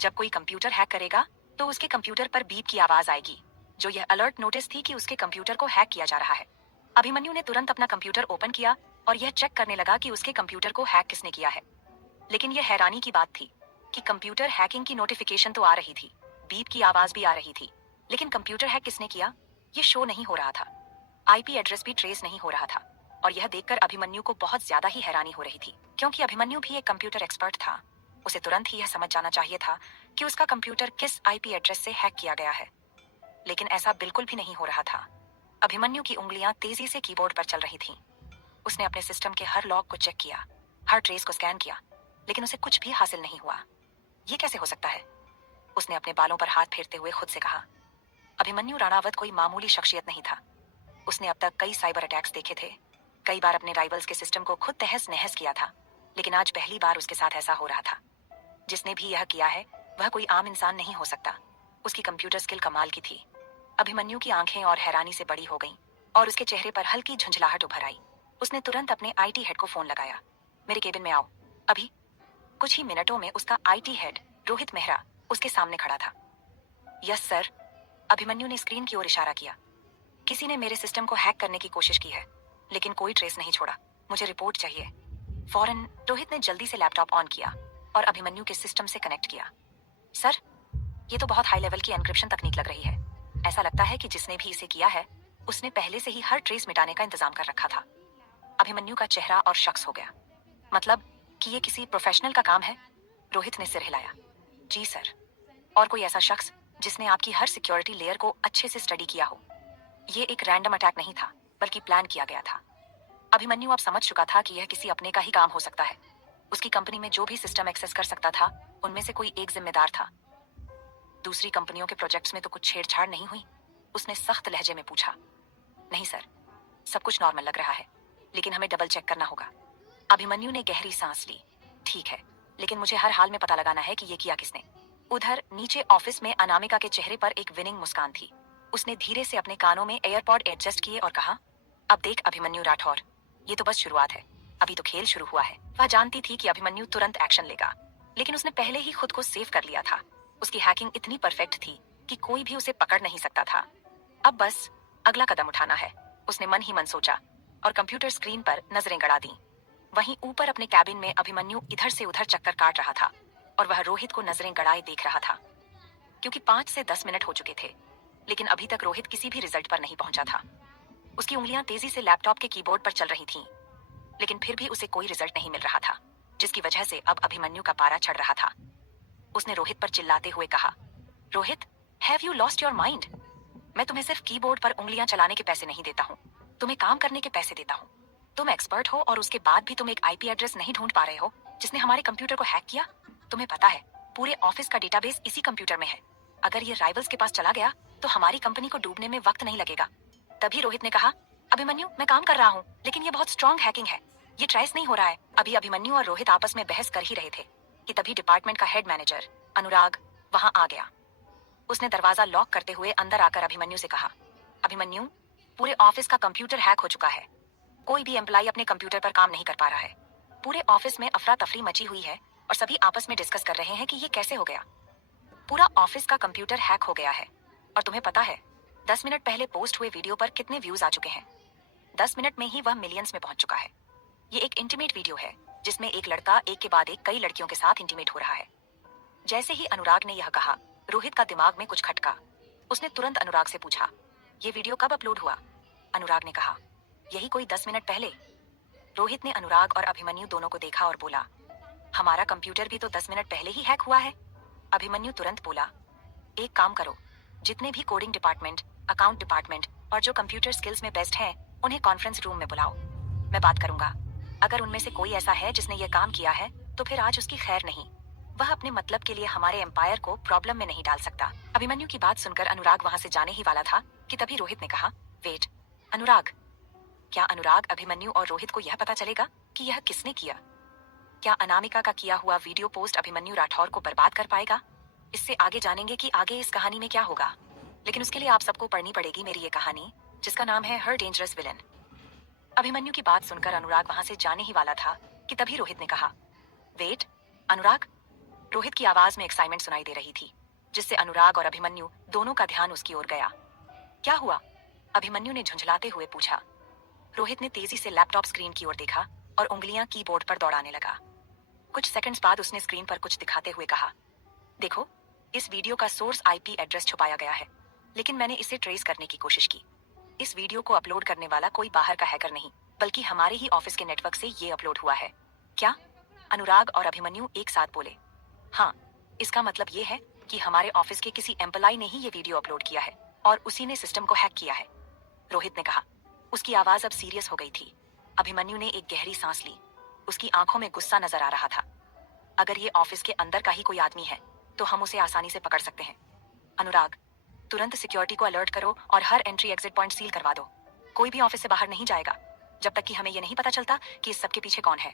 जब कोई कंप्यूटर हैक करेगा तो उसके कंप्यूटर पर बीप की आवाज आएगी, जो यह अलर्ट नोटिस थी कि उसके कंप्यूटर को हैक किया जा रहा है। अभिमन्यु ने तुरंत अपना कंप्यूटर ओपन किया और यह चेक करने लगा कि उसके कंप्यूटर को हैक किसने किया है। लेकिन यह हैरानी की बात थी कि कंप्यूटर हैकिंग की नोटिफिकेशन तो आ रही थी, बीप की आवाज भी आ रही थी, लेकिन कंप्यूटर हैक किसने किया ये शो नहीं हो रहा था। आईपी एड्रेस भी ट्रेस नहीं हो रहा था और यह देखकर अभिमन्यु को बहुत ज्यादा ही हैरानी हो रही थी, क्योंकि अभिमन्यु भी एक कंप्यूटर एक्सपर्ट था। उसे तुरंत ही यह समझ जाना चाहिए था कि उसका कंप्यूटर किस आईपी एड्रेस से हैक किया गया है, लेकिन ऐसा बिल्कुल भी नहीं हो रहा था। अभिमन्यु की उंगलियां तेजी से कीबोर्ड पर चल रही थीं। उसने अपने सिस्टम के हर लॉग को चेक किया, हर ट्रेस को स्कैन किया, लेकिन उसे कुछ भी हासिल नहीं हुआ। ये कैसे हो सकता है? उसने अपने बालों पर हाथ फेरते हुए खुद से कहा। अभिमन्यु राणावत कोई मामूली शख्सियत नहीं था। उसने अब तक कई साइबर अटैक्स देखे थे, कई बार अपने राइवल्स के सिस्टम को खुद तहस नहस किया था, लेकिन आज पहली बार उसके साथ ऐसा हो रहा था। जिसने भी यह किया है वह कोई आम इंसान नहीं हो सकता। उसकी कंप्यूटर स्किल कमाल की थी। अभिमन्यु की आंखें और हैरानी से बड़ी हो गईं और उसके चेहरे पर हल्की झुंझलाहट उभर आई। उसने तुरंत अपने आईटी हेड को फोन लगाया। मेरे केबिन में आओ अभी। कुछ ही मिनटों में उसका आईटी हेड रोहित मेहरा उसके सामने खड़ा था। यस सर, अभिमन्यु ने स्क्रीन की ओर इशारा किया। किसी ने मेरे सिस्टम को हैक करने की कोशिश की है, लेकिन कोई ट्रेस नहीं छोड़ा। मुझे रिपोर्ट चाहिए फौरन। रोहित ने जल्दी से लैपटॉप ऑन किया और अभिमन्यु के सिस्टम से कनेक्ट किया। सर, ये तो बहुत हाई लेवल की एन्क्रिप्शन तकनीक लग रही है। ऐसा लगता है कि जिसने भी इसे किया है उसने पहले से ही हर ट्रेस मिटाने का इंतजाम कर रखा था। अभिमन्यु का चेहरा और शख्स हो गया। मतलब कि ये किसी प्रोफेशनल का काम है? रोहित ने सिर हिलाया। जी सर, और कोई ऐसा शख्स जिसने आपकी हर सिक्योरिटी लेयर को अच्छे से स्टडी किया हो। ये एक रैंडम अटैक नहीं था, बल्कि प्लान किया गया था। अभिमन्यु अब समझ चुका था कि यह किसी अपने का ही काम हो सकता है। उसकी कंपनी में जो भी सिस्टम एक्सेस कर सकता था उनमें से कोई एक जिम्मेदार था। दूसरी कंपनियों के प्रोजेक्ट्स में तो कुछ छेड़छाड़ नहीं हुई? उसने सख्त लहजे में पूछा। नहीं सर, सब कुछ नॉर्मल लग रहा है, लेकिन हमें डबल चेक करना होगा। अभिमन्यु ने गहरी सांस ली। ठीक है, लेकिन मुझे हर हाल में पता लगाना है कि ये किया किसने। उधर नीचे ऑफिस में अनामिका के चेहरे पर एक विनिंग मुस्कान थी। उसने धीरे से अपने कानों में एयरपॉड एडजस्ट किए और कहा, अब देख अभिमन्यु राठौर, ये तो बस शुरुआत है, अभी तो खेल शुरू हुआ है। वह जानती थी कि अभिमन्यु तुरंत एक्शन लेगा, लेकिन उसने पहले ही खुद को सेव कर लिया था। उसकी हैकिंग इतनी परफेक्ट थी कि कोई भी उसे पकड़ नहीं सकता था। अब बस अगला कदम उठाना है, उसने मन ही मन सोचा और कंप्यूटर स्क्रीन पर नजरें गड़ा दी। वहीं ऊपर अपने कैबिन में अभिमन्यु इधर से उधर चक्कर काट रहा था और वह रोहित को नजरें गड़ाए देख रहा था, क्योंकि 5 से 10 मिनट हो चुके थे, लेकिन अभी तक रोहित किसी भी रिजल्ट पर नहीं पहुंचा था। उसकी उंगलियां तेजी से लैपटॉप के कीबोर्ड पर चल रही थीं, लेकिन फिर भी उसे कोई रिजल्ट नहीं मिल रहा था, जिसकी वजह से अब अभिमन्यु का पारा चढ़ रहा था। उसने रोहित पर चिल्लाते हुए कहा, Rohit, have you lost your mind? मैं तुम्हें सिर्फ कीबोर्ड पर उंगलियां चलाने के पैसे नहीं देता हूँ, तुम्हें काम करने के पैसे देता हूँ। तुम एक्सपर्ट हो और उसके बाद भी तुम एक आईपी एड्रेस नहीं ढूंढ पा रहे हो जिसने हमारे कंप्यूटर को हैक किया। तुम्हें पता है पूरे ऑफिस का डेटाबेस इसी कंप्यूटर में है। अगर ये राइवल्स के पास चला गया तो हमारी कंपनी को डूबने में वक्त नहीं लगेगा। तभी रोहित ने कहा, अभिमन्यु मैं काम कर रहा हूँ लेकिन ये बहुत स्ट्रांग हैकिंग है, ये ट्रेस नहीं हो रहा है। अभी अभिमन्यु और रोहित आपस में बहस कर ही रहे थे कि तभी डिपार्टमेंट का हेड मैनेजर अनुराग वहां आ गया। उसने दरवाजा लॉक करते हुए अंदर आकर अभिमन्यु से कहा, अभिमन्यु पूरे ऑफिस का कंप्यूटर हैक हो चुका है। कोई भी एम्प्लॉय अपने कंप्यूटर पर काम नहीं कर पा रहा है। पूरे ऑफिस में अफरा तफरी मची हुई है और सभी आपस में डिस्कस कर रहे हैं कि ये कैसे हो गया। पूरा ऑफिस का कंप्यूटर हैक हो गया है और तुम्हें पता है 10 मिनट पहले पोस्ट हुए वीडियो पर कितने व्यूज आ चुके हैं। 10 मिनट में ही वह मिलियंस में पहुंच चुका है। ये एक इंटीमेट वीडियो है जिसमें एक लड़का एक के बाद एक कई लड़कियों के साथ इंटीमेट हो रहा है। जैसे ही अनुराग ने यह कहा रोहित का दिमाग में कुछ खटका। उसने तुरंत अनुराग से पूछा, ये वीडियो कब अपलोड हुआ? अनुराग ने कहा, यही कोई 10 मिनट पहले। रोहित ने अनुराग और अभिमन्यु दोनों को देखा और बोला, हमारा कंप्यूटर भी तो 10 मिनट पहले ही हैक हुआ है। अभिमन्यु तुरंत बोला, एक काम करो, जितने भी कोडिंग डिपार्टमेंट, अकाउंट डिपार्टमेंट और जो कंप्यूटर स्किल्स में बेस्ट हैं उन्हें कॉन्फ्रेंस रूम में बुलाओ। मैं बात करूंगा। अगर उनमें से कोई ऐसा है जिसने ये काम किया है तो फिर आज उसकी खैर नहीं। वह अपने मतलब के लिए हमारे एम्पायर को प्रॉब्लम में नहीं डाल सकता। अभिमन्यु की बात सुनकर अनुराग वहां से जाने ही वाला था कि तभी रोहित ने कहा, वेट, अनुराग। क्या अनुराग, अभिमन्यु और रोहित को यह पता चलेगा कि यह किसने किया? क्या अनामिका का किया हुआ वीडियो पोस्ट अभिमन्यु राठौर को बर्बाद कर पाएगा? इससे आगे जानेंगे कि आगे इस कहानी में क्या होगा। लेकिन उसके लिए आप सबको पढ़नी पड़ेगी मेरी ये कहानी जिसका नाम है हर डेंजरस विलन। अभिमन्यु की बात सुनकर अनुराग वहां से जाने ही वाला था कि तभी रोहित ने कहा, वेट, अनुराग। रोहित की आवाज में एक्साइटमेंट सुनाई दे रही थी जिससे अनुराग और अभिमन्यु दोनों का ध्यान उसकी ओर गया। क्या हुआ? अभिमन्यु ने झुंझलाते हुए पूछा। रोहित ने तेजी से लैपटॉप स्क्रीन की ओर देखा और उंगलियां कीबोर्ड पर दौड़ाने लगा। कुछ सेकंड्स बाद उसने स्क्रीन पर कुछ दिखाते हुए कहा, देखो, इस वीडियो का सोर्स आईपी एड्रेस छुपाया गया है लेकिन मैंने इसे ट्रेस करने की कोशिश की। इस वीडियो को अपलोड करने वाला कोई बाहर का हैकर नहीं बल्कि हमारे ही ऑफिस के नेटवर्क से ये अपलोड हुआ है। क्या? अनुराग और अभिमन्यु एक साथ बोले, हाँ, इसका मतलब ये है कि हमारे ऑफिस के किसी एम्प्लॉय ने ही ये वीडियो अपलोड किया है और उसी ने सिस्टम को हैक किया है। रोहित ने कहा। उसकी आवाज अब सीरियस हो गई थी। अभिमन्यु ने एक गहरी सांस ली। उसकी आंखों में गुस्सा नजर आ रहा था। अगर ये ऑफिस के अंदर का ही कोई आदमी है तो हम उसे आसानी से पकड़ सकते हैं। अनुराग, तुरंत सिक्योरिटी को अलर्ट करो और हर एंट्री एग्जिट पॉइंट सील करवा दो। कोई भी ऑफिस से बाहर नहीं जाएगा जब तक कि हमें यह नहीं पता चलता कि इस सबके पीछे कौन है।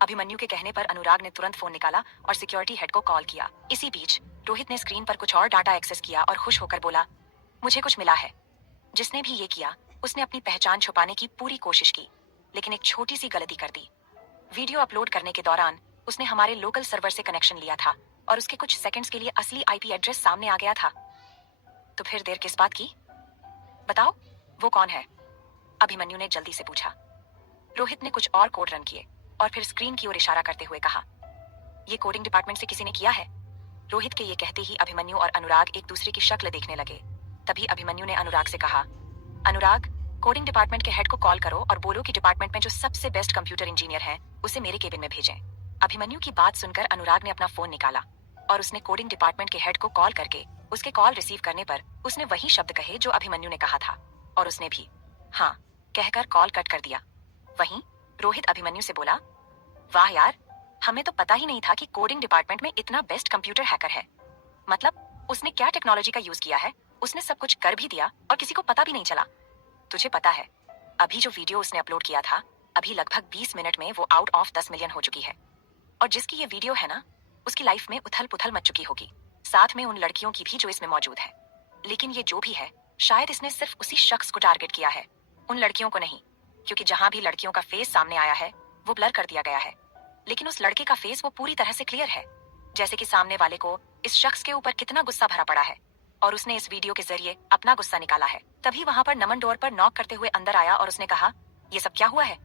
अभिमन्यु के कहने पर अनुराग ने तुरंत फोन निकाला और सिक्योरिटी हेड को कॉल किया। इसी बीच रोहित ने स्क्रीन पर कुछ और डाटा एक्सेस किया और खुश होकर बोला, मुझे कुछ मिला है। जिसने भी ये किया उसने अपनी पहचान छुपाने की पूरी कोशिश की लेकिन एक छोटी सी गलती कर दी। वीडियो अपलोड करने के दौरान उसने हमारे लोकल सर्वर से कनेक्शन लिया था और उसके कुछ सेकंड्स के लिए असली आईपी एड्रेस सामने आ गया था। तो फिर देर किस बात की? बताओ, वो कौन है? अभिमन्यु ने जल्दी से पूछा। रोहित ने कुछ और कोड रन किए और फिर स्क्रीन की ओर इशारा करते हुए कहा, ये कोडिंग डिपार्टमेंट से किसी ने किया है। रोहित के ये कहते ही अभिमन्यु और अनुराग एक दूसरे की शक्ल देखने लगे। तभी अभिमन्यु ने अनुराग से कहा, अनुराग, कोडिंग डिपार्टमेंट के हेड को कॉल करो और बोलो कि डिपार्टमेंट में जो सबसे बेस्ट कंप्यूटर इंजीनियर है उसे मेरे केबिन में भेजें। अभिमन्यु की बात सुनकर अनुराग ने अपना फोन निकाला और उसने कोडिंग डिपार्टमेंट के हेड को कॉल करके उसके कॉल रिसीव करने पर उसने वही शब्द कहे जो अभिमन्यु ने कहा था और उसने भी हाँ कहकर कॉल कट कर दिया। वहीं रोहित अभिमन्यु से बोला, वाह यार, हमें तो पता ही नहीं था कि कोडिंग डिपार्टमेंट में इतना बेस्ट कंप्यूटर हैकर है। मतलब उसने क्या टेक्नोलॉजी का यूज किया है, उसने सब कुछ कर भी दिया और किसी को पता भी नहीं चला। तुझे पता है, अभी जो वीडियो उसने अपलोड किया था अभी लगभग 20 मिनट में वो आउट ऑफ 10 मिलियन हो चुकी है और जिसकी ये वीडियो है ना उसकी लाइफ में उथल पुथल मच चुकी होगी, साथ में उन लड़कियों की भी जो इसमें मौजूद है। लेकिन ये जो भी है शायद इसने सिर्फ उसी शख्स को टारगेट किया है, उन लड़कियों को नहीं, क्योंकि जहां भी लड़कियों का फेस सामने आया है वो ब्लर कर दिया गया है लेकिन उस लड़के का फेस वो पूरी तरह से क्लियर है, जैसे कि सामने वाले को इस शख्स के ऊपर कितना गुस्सा भरा पड़ा है और उसने इस वीडियो के जरिए अपना गुस्सा निकाला है। तभी वहां पर नमन डोर पर नॉक करते हुए अंदर आया और उसने कहा, ये सब क्या हुआ है?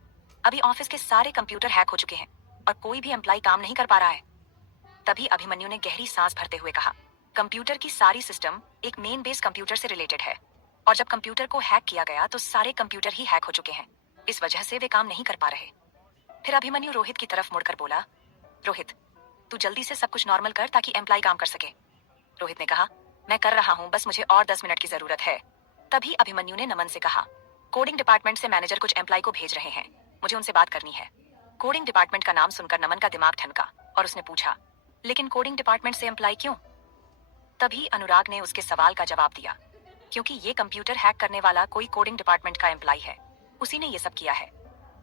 अभी ऑफिस के सारे कंप्यूटर हैक हो चुके हैं और कोई भी एम्प्लॉय काम नहीं कर पा रहा है। तभी अभिमन्यु ने गहरी सांस भरते हुए कहा, कंप्यूटर की सारी सिस्टम एक मेन बेस कंप्यूटर से रिलेटेड है और जब कंप्यूटर को हैक किया गया तो सारे कंप्यूटर ही हैक हो चुके हैं, इस वजह से वे काम नहीं कर पा रहे। फिर अभिमन्यु रोहित की तरफ मुड़कर बोला, रोहित, तू जल्दी से सब कुछ नॉर्मल कर ताकि एम्प्लॉय काम कर सके। रोहित ने कहा, मैं कर रहा हूँ, बस मुझे और 10 मिनट की जरूरत है। तभी अभिमन्यु ने नमन से कहा, कोडिंग डिपार्टमेंट से मैनेजर कुछ एम्प्लॉय को भेज रहे हैं, मुझे उनसे बात करनी है। कोडिंग डिपार्टमेंट का नाम सुनकर नमन का दिमाग ठनका और उसने पूछा, लेकिन कोडिंग डिपार्टमेंट से एम्प्लॉय क्यों? तभी अनुराग ने उसके सवाल का जवाब दिया, क्योंकि ये कंप्यूटर हैक करने वाला कोई कोडिंग डिपार्टमेंट का एम्प्लॉय है। उसी ने ये सब किया है।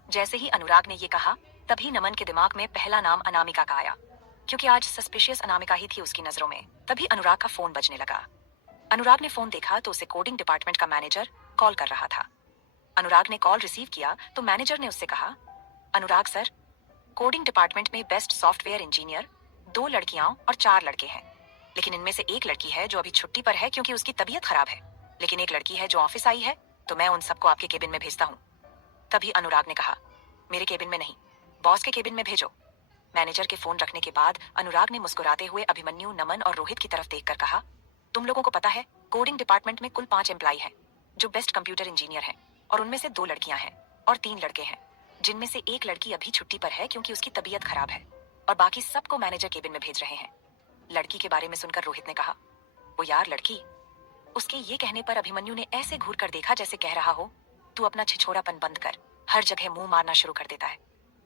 जैसे ही अनुराग ने ये कहा, तभी नमन के दिमाग में पहला नाम अनामिका का आया, क्योंकि आज सस्पिशियस अनामिका ही थी उसकी नजरों में। तभी अनुराग का फोन बजने लगा। अनुराग ने फोन देखा तो उसे कोडिंग डिपार्टमेंट का मैनेजर कॉल कर रहा था। अनुराग ने कॉल रिसीव किया तो मैनेजर ने उससे कहा, अनुराग सर, कोडिंग डिपार्टमेंट में बेस्ट सॉफ्टवेयर इंजीनियर 2 लड़कियां और 4 लड़के हैं, लेकिन इनमें से एक लड़की है जो अभी छुट्टी पर है क्योंकि उसकी तबीयत खराब है, लेकिन एक लड़की है जो ऑफिस आई है, तो मैं उन सबको आपके केबिन में भेजता हूँ। तभी अनुराग ने कहा, मेरे केबिन में नहीं, बॉस के केबिन में भेजो। मैनेजर के फोन रखने के बाद अनुराग ने मुस्कुराते हुए अभिमन्यु, नमन और रोहित की तरफ देखकर कहा, तुम लोगों को पता है कोडिंग डिपार्टमेंट में कुल 5 एम्प्लॉय हैं जो बेस्ट कंप्यूटर इंजीनियर हैं, और उनमें से 2 लड़कियां हैं और 3 लड़के हैं, जिनमें से एक लड़की अभी छुट्टी पर है क्योंकि उसकी तबीयत खराब है, और बाकी सबको मैनेजर केबिन में भेज रहे हैं। लड़की के बारे में सुनकर रोहित ने कहा, वो यार लड़की। उसके ये कहने पर अभिमन्यु ने ऐसे घूर कर देखा जैसे कह रहा हो, तू अपना छिछोरापन बंद कर, हर जगह मुंह मारना शुरू कर देता है।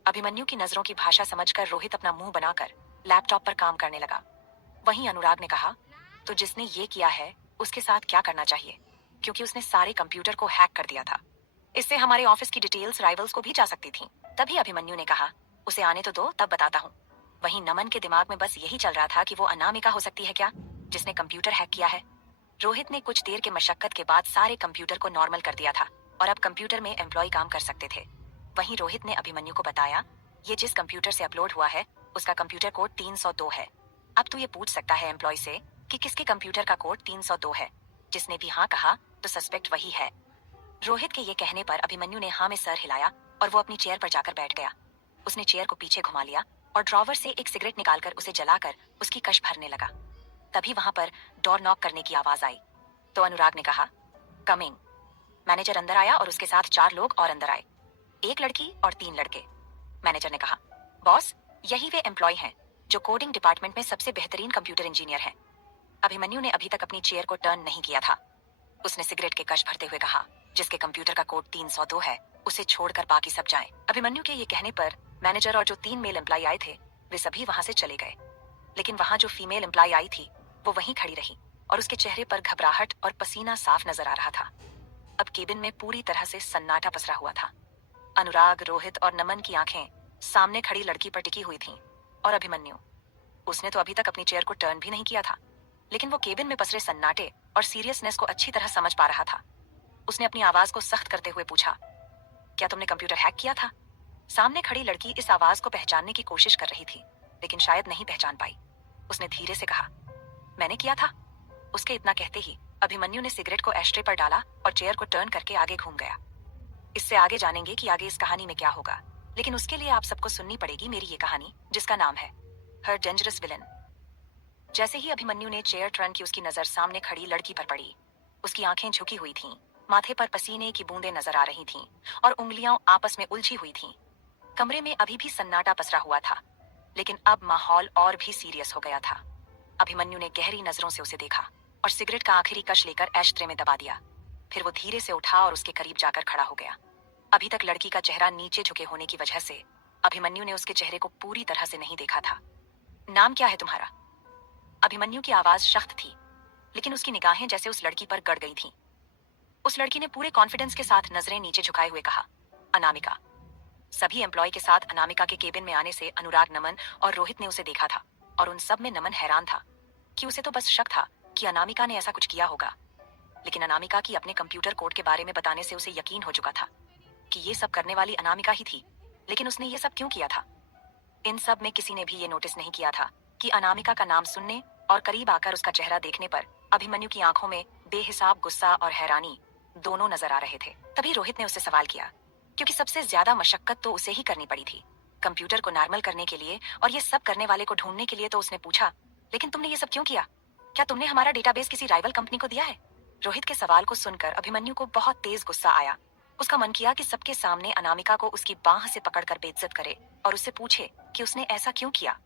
अभिमन्यु की नजरों की भाषा समझकर रोहित अपना मुंह बनाकर लैपटॉप पर काम करने लगा। वहीं अनुराग ने कहा, तो जिसने ये किया है उसके साथ क्या करना चाहिए, क्योंकि उसने सारे कंप्यूटर को हैक कर दिया था। इससे हमारे ऑफिस की डिटेल्स राइवल्स को भी जा सकती थी। तभी अभिमन्यु ने कहा, उसे आने तो दो, तब बताता हूँ। वहीं नमन के दिमाग में बस यही चल रहा था कि वो अनामिका हो सकती है क्या, जिसने कंप्यूटर हैक किया है। रोहित ने कुछ देर के मशक्कत के बाद सारे कंप्यूटर को नॉर्मल कर दिया था और अब कंप्यूटर में एम्प्लॉय काम कर सकते थे। वहीं रोहित ने अभिमन्यु को बताया, ये जिस कंप्यूटर से अपलोड हुआ है उसका कंप्यूटर कोड 302 है। अब तू ये पूछ सकता है एम्प्लॉय से कि किसके कंप्यूटर का कोड 302 है। जिसने भी हाँ कहा तो सस्पेक्ट वही है। रोहित के ये कहने पर अभिमन्यु ने हाँ में सर हिलाया और वो अपनी चेयर पर जाकर बैठ गया। उसने चेयर को पीछे घुमा लिया और ड्रॉवर से एक सिगरेट निकालकर उसे जलाकर उसकी कश भरने लगा। तभी वहां पर डोर नॉक करने की आवाज आई तो अनुराग ने कहा, कमिंग। मैनेजर अंदर आया और उसके साथ 4 लोग और अंदर आए, 1 लड़की और 3 लड़के। मैनेजर ने कहा, बॉस, यही वे एम्प्लॉय हैं जो कोडिंग डिपार्टमेंट में सबसे बेहतरीन कंप्यूटर इंजीनियर हैं। अभिमन्यु ने अभी तक अपनी चेयर को टर्न नहीं किया था। उसने सिगरेट के कश भरते हुए कहा, जिसके कंप्यूटर का कोड 302 है उसे छोड़कर बाकी सब जाएं। अभिमन्यु के ये कहने पर मैनेजर और जो 3 मेल एम्प्लॉय आए थे वे सभी वहां से चले गए, लेकिन वहां जो फीमेल एम्प्लॉय आई थी वो वहीं खड़ी रही और उसके चेहरे पर घबराहट और पसीना साफ नजर आ रहा था। अब केबिन में पूरी तरह से सन्नाटा पसरा हुआ था। अनुराग, रोहित और नमन की आंखें सामने खड़ी लड़की पर टिकी हुई थीं और अभिमन्यु, उसने तो अभी तक अपनी चेयर को टर्न भी नहीं किया था, लेकिन वो केबिन में पसरे सन्नाटे और सीरियसनेस को अच्छी तरह समझ पा रहा था। उसने अपनी आवाज को सख्त करते हुए पूछा, क्या तुमने कंप्यूटर हैक किया था? सामने खड़ी लड़की इस आवाज को पहचानने की कोशिश कर रही थी, लेकिन शायद नहीं पहचान पाई। उसने धीरे से कहा, मैंने किया था। उसके इतना कहते ही अभिमन्यु ने सिगरेट को एस्ट्रे पर डाला और चेयर को टर्न करके आगे घूम गया। इससे आगे जानेंगे कि आगे इस कहानी में क्या होगा, लेकिन उसके लिए आप सबको सुननी पड़ेगी मेरी ये कहानी, जिसका नाम है हर डेंजरस विलन। जैसे ही अभिमन्यु ने चेयर टर्न की उसकी नजर सामने खड़ी लड़की पर पड़ी। उसकी आंखें झुकी हुई थीं, माथे पर पसीने की बूंदें नजर आ रही थीं और उंगलियां आपस में उलझी हुई थीं। कमरे में अभी भी सन्नाटा पसरा हुआ था, लेकिन अब माहौल और भी सीरियस हो गया था। अभिमन्यु ने गहरी नजरों से उसे देखा और सिगरेट का आखिरी कश लेकर एशट्रे में दबा दिया। फिर वो धीरे से उठा और उसके करीब जाकर खड़ा हो गया। अभी तक लड़की का चेहरा नीचे झुके होने की वजह से अभिमन्यु ने उसके चेहरे को पूरी तरह से नहीं देखा था। नाम क्या है तुम्हारा? अभिमन्यु की आवाज सख्त थी, लेकिन उसकी निगाहें जैसे उस लड़की पर गड़ गई थीं। उस लड़की ने पूरे कॉन्फिडेंस के साथ नजरें नीचे झुकाए हुए कहा, अनामिका। सभी एम्प्लॉय के साथ अनामिका के केबिन में आने से अनुराग, नमन और रोहित ने उसे देखा था और उन सब में नमन हैरान था कि उसे तो बस शक था कि अनामिका ने ऐसा कुछ किया होगा, लेकिन अनामिका की अपने कंप्यूटर कोड के बारे में बताने से उसे यकीन हो चुका था कि ये सब करने वाली अनामिका ही थी। लेकिन उसने ये सब क्यों किया था? इन सब में किसी ने भी ये नोटिस नहीं किया था कि अनामिका का नाम सुनने और करीब आकर उसका चेहरा देखने पर अभिमन्यु की आंखों में बेहिसाब गुस्सा और हैरानी दोनों नजर आ रहे थे। तभी रोहित ने उससे सवाल किया, क्योंकि सबसे ज्यादा मशक्कत तो उसे ही करनी पड़ी थी कंप्यूटर को नॉर्मल करने के लिए, और ये सब करने वाले को ढूंढने के लिए। तो उसने पूछा, लेकिन तुमने ये सब क्यों किया? क्या तुमने हमारा डेटाबेस किसी राइवल कंपनी को दिया है? रोहित के सवाल को सुनकर अभिमन्यु को बहुत तेज गुस्सा आया। उसका मन किया कि सबके सामने अनामिका को उसकी बाह से पकड़कर बेइज्जत करे और उससे पूछे कि उसने ऐसा क्यों किया।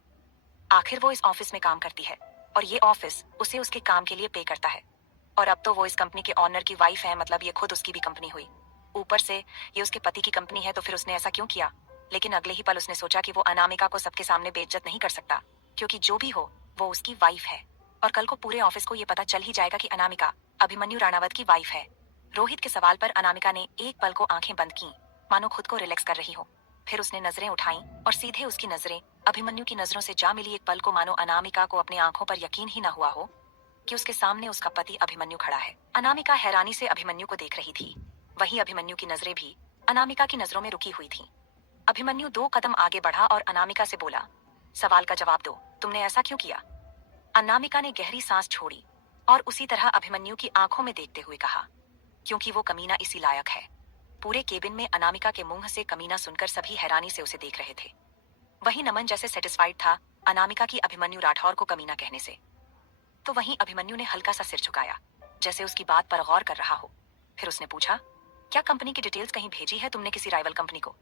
आखिर वो इस ऑफिस में काम करती है और ये ऑफिस उसे उसके काम के लिए पे करता है, और अब तो वो इस कंपनी के ऑनर की वाइफ है, मतलब ये खुद उसकी भी कंपनी हुई। ऊपर से ये उसके पति की कंपनी है, तो फिर उसने ऐसा क्यों किया? लेकिन अगले ही पल उसने सोचा कि वो अनामिका को सबके सामने बेइज्जत नहीं कर सकता, क्योंकि जो भी हो वो उसकी वाइफ है। और कल को पूरे ऑफिस को ये पता चल ही जाएगा कि अनामिका अभिमन्यु राणावत की वाइफ है। रोहित के सवाल पर अनामिका ने एक पल को आंखें बंद की, मानो खुद को रिलैक्स कर रही हो। फिर उसने नजरें उठाई और सीधे उसकी नजरें अभिमन्यु की नजरों से जा मिली। एक पल को मानो अनामिका को अपनी आंखों पर यकीन ही न हुआ हो कि उसके सामने उसका पति अभिमन्यु खड़ा है। अनामिका हैरानी से अभिमन्यु को देख रही थी। वहीं अभिमन्यु की नजरें भी अनामिका की नजरों में रुकी हुई थीं। अभिमन्यु 2 कदम आगे बढ़ा और अनामिका से बोला, सवाल का जवाब दो, तुमने ऐसा क्यों किया? अनामिका ने गहरी सांस छोड़ी और उसी तरह अभिमन्यु की आंखों में देखते हुए कहा, क्योंकि वो कमीना इसी लायक है। पूरे केबिन में अनामिका के मुंह से कमीना सुनकर सभी हैरानी से उसे देख रहे थे। वहीं नमन जैसे सेटिस्फाइड था अनामिका की अभिमन्यु राठौर को कमीना कहने से। तो वहीं अभिमन्यु ने हल्का सा सिर झुकाया, जैसे उसकी बात पर गौर कर रहा हो। फिर उसने पूछा, क्या कंपनी की डिटेल्स कहीं भेजी है तुमने किसी राइवल कंपनी को?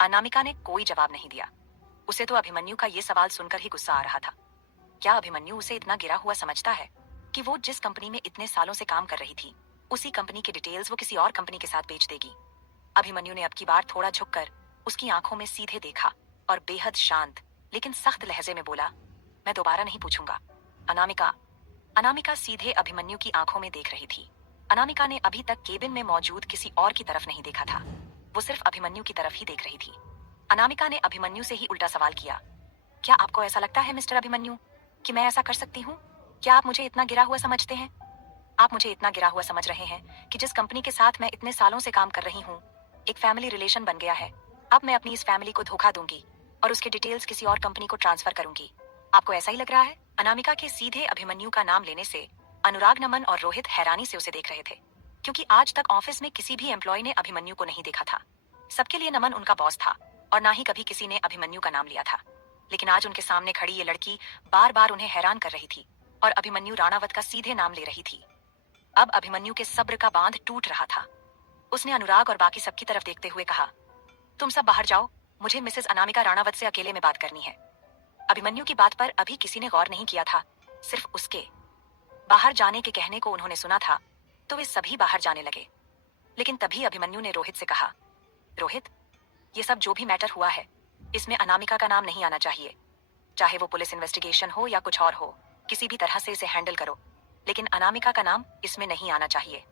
अनामिका ने कोई जवाब नहीं दिया। उसे तो अभिमन्यु का ये सवाल सुनकर ही गुस्सा आ रहा था। क्या अभिमन्यु उसे इतना गिरा हुआ समझता है कि वो जिस कंपनी में इतने सालों से काम कर रही थी, उसी कंपनी की डिटेल्स वो किसी और कंपनी के साथ बेच देगी? अभिमन्यु ने अब की बार थोड़ा झुककर उसकी आंखों में सीधे देखा और बेहद शांत लेकिन सख्त लहजे में बोला, मैं दोबारा नहीं पूछूंगा। अनामिका। अनामिका सीधे अभिमन्यु की आंखों में देख रही थी। अनामिका ने अभी तक केबिन में मौजूद किसी और की तरफ नहीं देखा था। वो सिर्फ अभिमन्यु की तरफ ही देख रही थी। अनामिका ने अभिमन्यु से ही उल्टा सवाल किया, क्या आपको ऐसा लगता है मिस्टर अभिमन्यु कि मैं ऐसा कर सकती हूँ? क्या आप मुझे इतना गिरा हुआ समझते हैं? आप मुझे इतना गिरा हुआ समझ रहे हैं कि जिस कंपनी के साथ मैं इतने सालों से काम कर रही हूँ, एक फैमिली रिलेशन बन गया है। अब मैं अपनी इस फैमिली को धोखा दूंगी और उसके डिटेल्स किसी और कंपनी को ट्रांसफर करूंगी। आपको ऐसा ही लग रहा है? अनामिका के सीधे अभिमन्यु का नाम लेने से अनुराग, नमन और रोहित हैरानी से उसे देख रहे थे, क्योंकि आज तक ऑफिस में किसी भी एम्प्लॉय ने अभिमन्यु को नहीं देखा था। सबके लिए नमन उनका बॉस था और ना ही कभी किसी ने अभिमन्यु का नाम लिया था। लेकिन आज उनके सामने खड़ी ये लड़की बार बार उन्हें हैरान कर रही थी और अभिमन्यु राणावत का सीधे नाम ले रही थी। अब अभिमन्यु के सब्र का बांध टूट रहा था। उसने अनुराग और बाकी सबकी तरफ देखते हुए कहा, तुम सब बाहर जाओ, मुझे मिसेस अनामिका राणावत से अकेले में बात करनी है। अभिमन्यु की बात पर अभी किसी ने गौर नहीं किया था, सिर्फ उसके बाहर जाने के कहने को उन्होंने सुना था, तो वे सभी बाहर जाने लगे। लेकिन तभी अभिमन्यु ने रोहित से कहा, रोहित, ये सब जो भी मैटर हुआ है, इसमें अनामिका का नाम नहीं आना चाहिए। चाहे वो पुलिस इन्वेस्टिगेशन हो या कुछ और हो, किसी भी तरह से इसे हैंडल करो, लेकिन अनामिका का नाम इसमें नहीं आना चाहिए।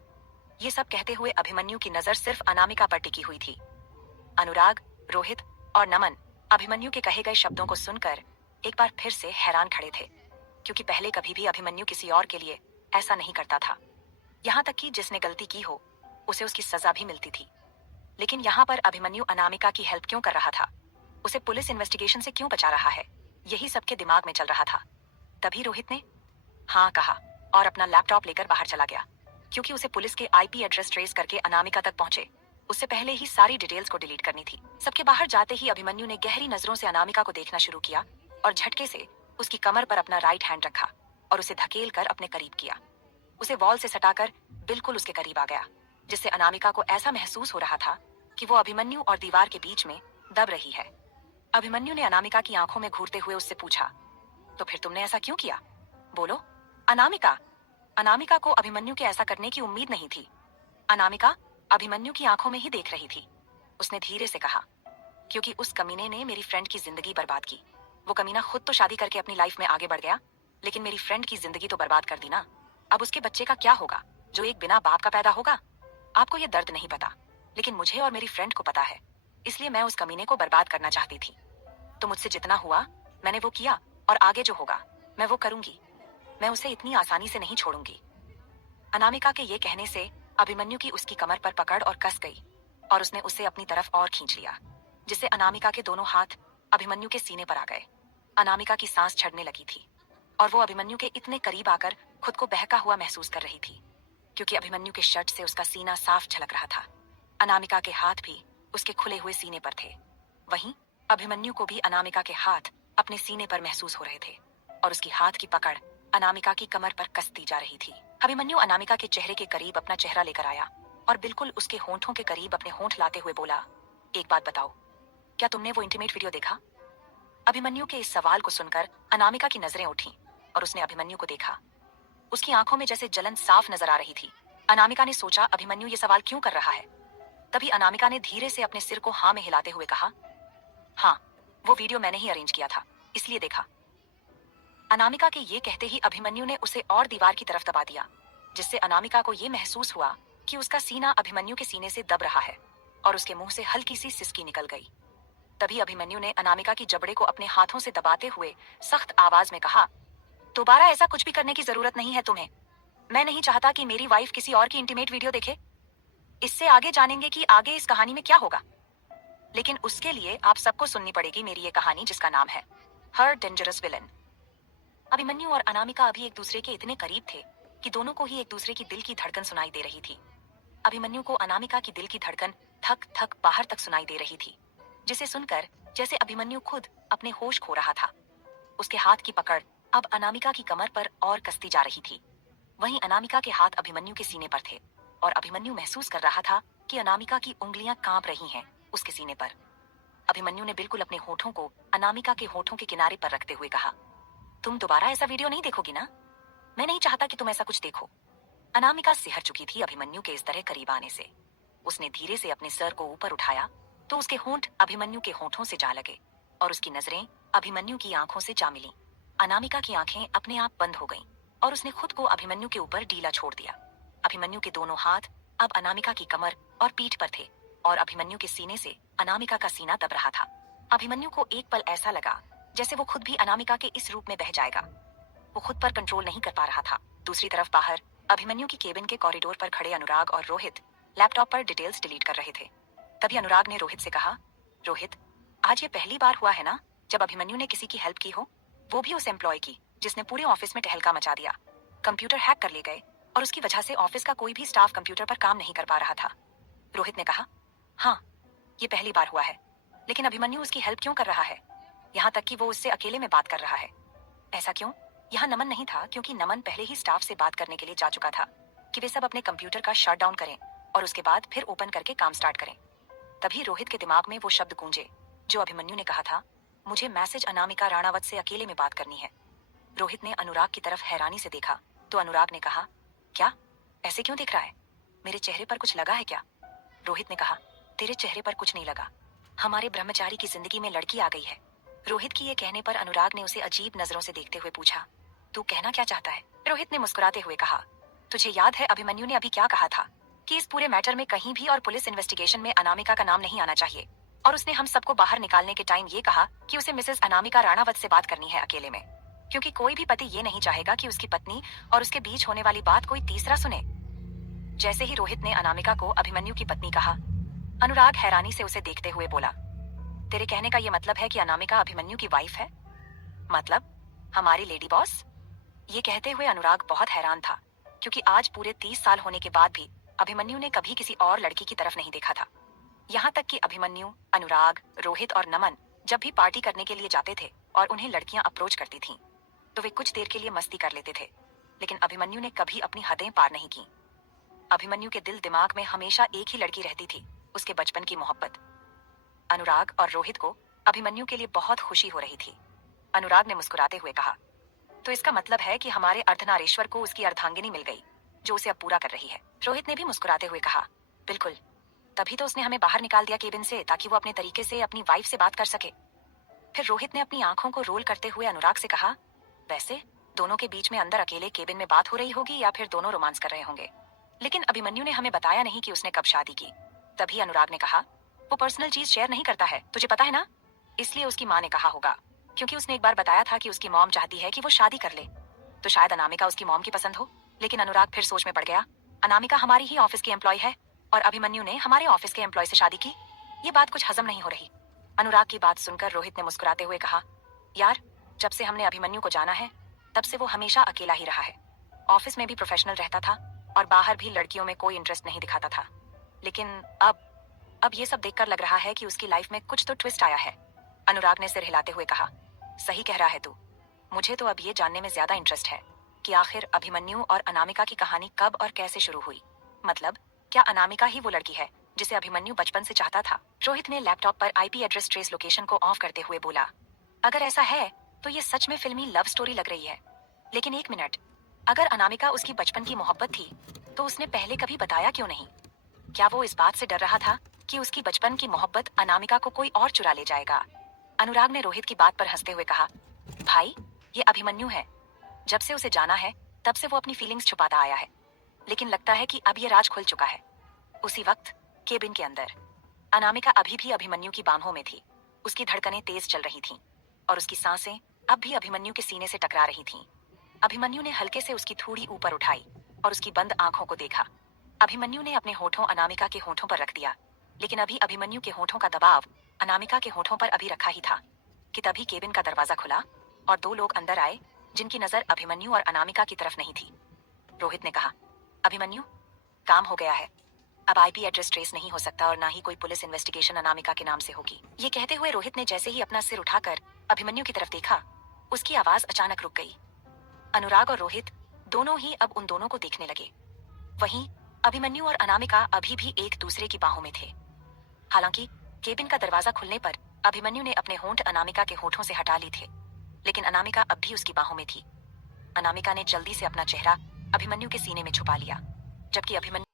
ये सब कहते हुए अभिमन्यु की नजर सिर्फ अनामिका पर टिकी हुई थी। अनुराग, रोहित और नमन अभिमन्यु के कहे गए शब्दों को सुनकर एक बार फिर से हैरान खड़े थे, क्योंकि पहले कभी भी अभिमन्यु किसी और के लिए ऐसा नहीं करता था। यहाँ तक कि जिसने गलती की हो उसे उसकी सजा भी मिलती थी। लेकिन यहाँ पर अभिमन्यु अनामिका की हेल्प क्यों कर रहा था? उसे पुलिस इन्वेस्टिगेशन से क्यों बचा रहा है? यही सबके दिमाग में चल रहा था। तभी रोहित ने हाँ कहा और अपना लैपटॉप लेकर बाहर चला गया, क्योंकि उसे पुलिस के आईपी एड्रेस ट्रेस करके अनामिका तक पहुंचे उससे पहले ही सारी डिटेल्स को डिलीट करनी थी। सबके बाहर जाते ही अभिमन्यु ने गहरी नजरों से अनामिका को देखना शुरू किया और झटके से उसकी कमर पर अपना राइट हैंड रखा और उसे धकेल कर अपने करीब किया। उसे वॉल से सटाकर बिल्कुल उसके करीब आ गया, जिससे अनामिका को ऐसा महसूस हो रहा था कि वो अभिमन्यु और दीवार के बीच में दब रही है। अभिमन्यु ने अनामिका की आंखों में घूरते हुए उससे पूछा, तो फिर तुमने ऐसा क्यों किया? बोलो। अनामिका। अनामिका को अभिमन्यु के ऐसा करने की उम्मीद नहीं थी। अनामिका अभिमन्यु की आंखों में ही देख रही थी। उसने धीरे से कहा, क्योंकि उस कमीने ने मेरी फ्रेंड की जिंदगी बर्बाद की। वो कमीना खुद तो शादी करके अपनी लाइफ में आगे बढ़ गया, लेकिन मेरी फ्रेंड की जिंदगी तो बर्बाद कर दी ना। अब उसके बच्चे का क्या होगा, जो एक बिना बाप का पैदा होगा? आपको ये दर्द नहीं पता, लेकिन मुझे और मेरी फ्रेंड को पता है। इसलिए मैं उस कमीने को बर्बाद करना चाहती थी। तो मुझसे जितना हुआ मैंने वो किया, और आगे जो होगा मैं वो करूंगी। मैं उसे इतनी आसानी से नहीं छोड़ूंगी। अनामिका के ये कहने से अभिमन्यु की उसकी कमर पर पकड़ और कस गई और उसने उसे अपनी तरफ और खींच लिया, जिससे अनामिका के दोनों हाथ अभिमन्यु के सीने पर आ गए। अनामिका की सांस चढ़ने लगी थी और वो अभिमन्यु के इतने करीब आकर खुद को बहका हुआ महसूस कर रही थी, क्योंकि अभिमन्यु के शर्ट से उसका सीना साफ झलक रहा था। अनामिका के हाथ भी उसके खुले हुए सीने पर थे। वहीं अभिमन्यु को भी अनामिका के हाथ अपने सीने पर महसूस हो रहे थे और उसकी हाथ की पकड़ अनामिका की कमर पर कसती जा रही थी। अभिमन्यु अनामिका के चेहरे के करीब अपना चेहरा लेकर आया और बिल्कुल उसके होंठों के करीब अपने होंठ लाते हुए बोला, एक बात बताओ, क्या तुमने वो इंटीमेट वीडियो देखा? अभिमन्यु के इस सवाल को सुनकर अनामिका की नजरें उठी और उसने अभिमन्यु को देखा। उसकी आंखों में जैसे जलन साफ नजर आ रही थी। अनामिका ने सोचा, अभिमन्यु ये सवाल क्यों कर रहा है? तभी अनामिका ने धीरे से अपने सिर को हाँ में हिलाते हुए कहा, हाँ, वो वीडियो मैंने ही अरेंज किया था, इसलिए देखा। अनामिका के ये कहते ही अभिमन्यु ने उसे और दीवार की तरफ दबा दिया, जिससे अनामिका को ये महसूस हुआ कि उसका सीना अभिमन्यु के सीने से दब रहा है और उसके मुंह से हल्की सी सिसकी निकल गई। तभी अभिमन्यु ने अनामिका की जबड़े को अपने हाथों से दबाते हुए सख्त आवाज में कहा, दोबारा ऐसा कुछ भी करने की जरूरत नहीं है तुम्हें। मैं नहीं चाहता कि मेरी वाइफ किसी और की इंटीमेट वीडियो देखे। इससे आगे जानेंगे कि आगे इस कहानी में क्या होगा, लेकिन उसके लिए आप सबको सुननी पड़ेगी मेरी ये कहानी, जिसका नाम है हर डेंजरस विलन। अभिमन्यु और अनामिका अभी एक दूसरे के इतने करीब थे कि दोनों को ही एक दूसरे की दिल की धड़कन सुनाई दे रही थी। अभिमन्यु को अनामिका की दिल की धड़कन थक थक बाहर तक सुनाई दे रही थी, जिसे सुनकर जैसे अभिमन्यु खुद अपने होश खो रहा था। उसके हाथ की पकड़ अब अनामिका की कमर पर और कसती जा रही थी। वहीं अनामिका के हाथ अभिमन्यु के सीने पर थे और अभिमन्यु महसूस कर रहा था कि अनामिका की उंगलियां कांप रही हैं उसके सीने पर। अभिमन्यु ने बिल्कुल अपने होठों को अनामिका के होठों के किनारे पर रखते हुए कहा, तुम दोबारा ऐसा वीडियो नहीं देखोगी ना? मैं नहीं चाहता कि तुम ऐसा कुछ देखो। अनामिका सिहर चुकी थी अभिमन्यु के इस तरह करीब आने से। उसने धीरे से अपने सर को ऊपर उठाया तो उसके होंठ अभिमन्यु के होठों से जा लगे और उसकी नजरें अभिमन्यु की आंखों से जा मिलीं। अनामिका की आंखें अपने आप बंद हो गईं और उसने खुद को अभिमन्यु के ऊपर ढीला छोड़ दिया। अभिमन्यु के दोनों हाथ अब अनामिका की कमर और पीठ पर थे और अभिमन्यु के सीने से अनामिका का सीना दब रहा था। अभिमन्यु को एक पल ऐसा लगा जैसे वो खुद भी अनामिका के इस रूप में बह जाएगा। वो खुद पर कंट्रोल नहीं कर पा रहा था। दूसरी तरफ बाहर अभिमन्यु की केबिन के कॉरिडोर पर खड़े अनुराग और रोहित लैपटॉप पर डिटेल्स डिलीट कर रहे थे। तभी अनुराग ने रोहित से कहा, रोहित, आज ये पहली बार हुआ है ना जब अभिमन्यु ने किसी की हेल्प की हो, वो भी उस एम्प्लॉय की जिसने पूरे ऑफिस में टहलका मचा दिया। कंप्यूटर हैक कर ले गए और उसकी वजह से ऑफिस का कोई भी स्टाफ कंप्यूटर पर काम नहीं कर पा रहा था। रोहित ने कहा, हाँ, ये पहली बार हुआ है, लेकिन अभिमन्यु उसकी हेल्प क्यों कर रहा है? यहाँ तक कि वो उससे अकेले में बात कर रहा है। ऐसा क्यों? यहाँ नमन नहीं था, क्योंकि नमन पहले ही स्टाफ से बात करने के लिए जा चुका था कि वे सब अपने कंप्यूटर का शट डाउन करें और उसके बाद फिर ओपन करके काम स्टार्ट करें। तभी रोहित के दिमाग में वो शब्द गूंजे जो अभिमन्यु ने कहा था, मुझे मैसेज अनामिका राणावत से अकेले में बात करनी है। रोहित ने अनुराग की तरफ हैरानी से देखा तो अनुराग ने कहा, क्या? ऐसे क्यों देख रहा है? मेरे चेहरे पर कुछ लगा है क्या? रोहित ने कहा, तेरे चेहरे पर कुछ नहीं लगा, हमारे ब्रह्मचारी की जिंदगी में लड़की आ गई है। रोहित की ये कहने पर अनुराग ने उसे अजीब नजरों से देखते हुए पूछा, तू कहना क्या चाहता है? रोहित ने मुस्कुराते हुए कहा, तुझे याद है अभिमन्यु ने अभी क्या कहा था कि इस पूरे मैटर में कहीं भी और पुलिस इन्वेस्टिगेशन में अनामिका का नाम नहीं आना चाहिए, और उसने हम सबको बाहर निकालने के टाइम ये कहा कि उसे मिसेस अनामिका राणावत से बात करनी है अकेले में, क्योंकि कोई भी पति ये नहीं चाहेगा कि उसकी पत्नी और उसके बीच होने वाली बात कोई तीसरा सुने। जैसे ही रोहित ने अनामिका को अभिमन्यु की पत्नी कहा, अनुराग हैरानी से उसे देखते हुए बोला, तेरे कहने का ये मतलब है कि अनामिका अभिमन्यु की वाइफ है? मतलब हमारी लेडी बॉस? ये कहते हुए अनुराग बहुत हैरान था, क्योंकि आज पूरे 30 साल होने के बाद भी अभिमन्यु ने कभी किसी और लड़की की तरफ नहीं देखा था। यहाँ तक कि अभिमन्यु, अनुराग, रोहित और नमन जब भी पार्टी करने के लिए जाते थे और उन्हें लड़कियां अप्रोच करती थीं, तो वे कुछ देर के लिए मस्ती कर लेते थे, लेकिन अभिमन्यु ने कभी अपनी हदें पार नहीं की। अभिमन्यु के दिल दिमाग में हमेशा एक ही लड़की रहती थी, उसके बचपन की मोहब्बत। अनुराग और रोहित को अभिमन्यु के लिए बहुत खुशी हो रही थी। अनुराग ने मुस्कुराते हुए कहा, तो इसका मतलब है कि हमारे अर्धनारीश्वर को उसकी अर्धांगिनी मिल गई, जो उसे अब पूरा कर रही है। रोहित ने भी मुस्कुराते हुए कहा, बिल्कुल, तभी तो उसने हमें बाहर निकाल दिया केबिन से, ताकि वो अपने तरीके से अपनी वाइफ से बात कर सके। फिर रोहित ने अपनी आंखों को रोल करते हुए अनुराग से कहा, वैसे दोनों के बीच में अंदर अकेले केबिन में बात हो रही होगी या फिर दोनों रोमांस कर रहे होंगे, लेकिन अभिमन्यु ने हमें बताया नहीं कि उसने कब शादी की। तभी अनुराग ने कहा, वो पर्सनल चीज शेयर नहीं करता है, तुझे पता है ना? इसलिए उसकी माँ ने कहा होगा, क्योंकि उसने एक बार बताया था कि उसकी मॉम चाहती है कि वो शादी कर ले, तो शायद अनामिका उसकी मॉम की पसंद हो। लेकिन अनुराग फिर सोच में पड़ गया, अनामिका हमारी ही ऑफिस की एम्प्लॉय है और अभिमन्यु ने हमारे ऑफिस के एम्प्लॉय से शादी की। ये बात कुछ हजम नहीं हो रही। अनुराग की बात सुनकर रोहित ने मुस्कुराते हुए कहा, यार, जब से हमने अभिमन्यु को जाना है तब से वो हमेशा अकेला ही रहा है। ऑफिस में भी प्रोफेशनल रहता था और बाहर भी लड़कियों में कोई इंटरेस्ट नहीं दिखाता था, लेकिन अब ये सब देखकर लग रहा है कि उसकी लाइफ में कुछ तो ट्विस्ट आया है। अनुराग ने सिर हिलाते हुए कहा, सही कह रहा है तू। मुझे तो अब ये जानने में ज्यादा इंटरेस्ट है कि आखिर अभिमन्यु और अनामिका की कहानी कब और कैसे शुरू हुई। मतलब क्या अनामिका ही वो लड़की है जिसे अभिमन्यु बचपन से चाहता था? रोहित ने लैपटॉप पर आईपी एड्रेस ट्रेस लोकेशन को ऑफ करते हुए बोला, अगर ऐसा है तो ये सच में फिल्मी लव स्टोरी लग रही है। लेकिन एक मिनट, अगर अनामिका उसकी बचपन की मोहब्बत थी तो उसने पहले कभी बताया क्यों नहीं? क्या वो इस बात से डर रहा था कि उसकी बचपन की मोहब्बत अनामिका को कोई और चुरा ले जाएगा? अनुराग ने रोहित की बात पर हंसते हुए कहा, भाई, ये अभिमन्यु है। जब से उसे जाना है तब से वो अपनी फीलिंग्स छुपाता आया है, लेकिन लगता है कि अब ये राज खुल चुका है। उसी वक्त केबिन के अंदर अनामिका अभी भी अभिमन्यु की बाहों में थी। उसकी धड़कनें तेज चल रही थीं और उसकी सांसें अब भी अभिमन्यु के सीने से टकरा रही थीं। अभिमन्यु ने हल्के से उसकी थूड़ी ऊपर उठाई और उसकी बंद आंखों को देखा। अभिमन्यु ने अपने होठों अनामिका के होठों पर रख दिया, लेकिन अभी अभिमन्यु के होठों का दबाव अनामिका के होठों पर अभी रखा ही था कि तभी केबिन का दरवाजा खुला और दो लोग अंदर आए, जिनकी नजर अभिमन्यु और अनामिका की तरफ नहीं थी। रोहित ने कहा, अभिमन्यु, काम हो गया है। अब आईपी एड्रेस ट्रेस नहीं हो सकता और ना ही कोई पुलिस इन्वेस्टिगेशन अनामिका के नाम से होगी। ये कहते हुए रोहित ने जैसे ही अपना सिर उठाकर अभिमन्यु की तरफ देखा, उसकी आवाज अचानक रुक गई। अनुराग और रोहित दोनों ही अब उन दोनों को देखने लगे। वहीं अभिमन्यु और अनामिका अभी भी एक दूसरे की बाहों में थे। हालांकि केबिन का दरवाजा खुलने पर अभिमन्यु ने अपने होंठ अनामिका के होठों से हटा लिए थे, लेकिन अनामिका अब भी उसकी बाहों में थी। अनामिका ने जल्दी से अपना चेहरा अभिमन्यु के सीने में छुपा लिया, जबकि अभिमन्यु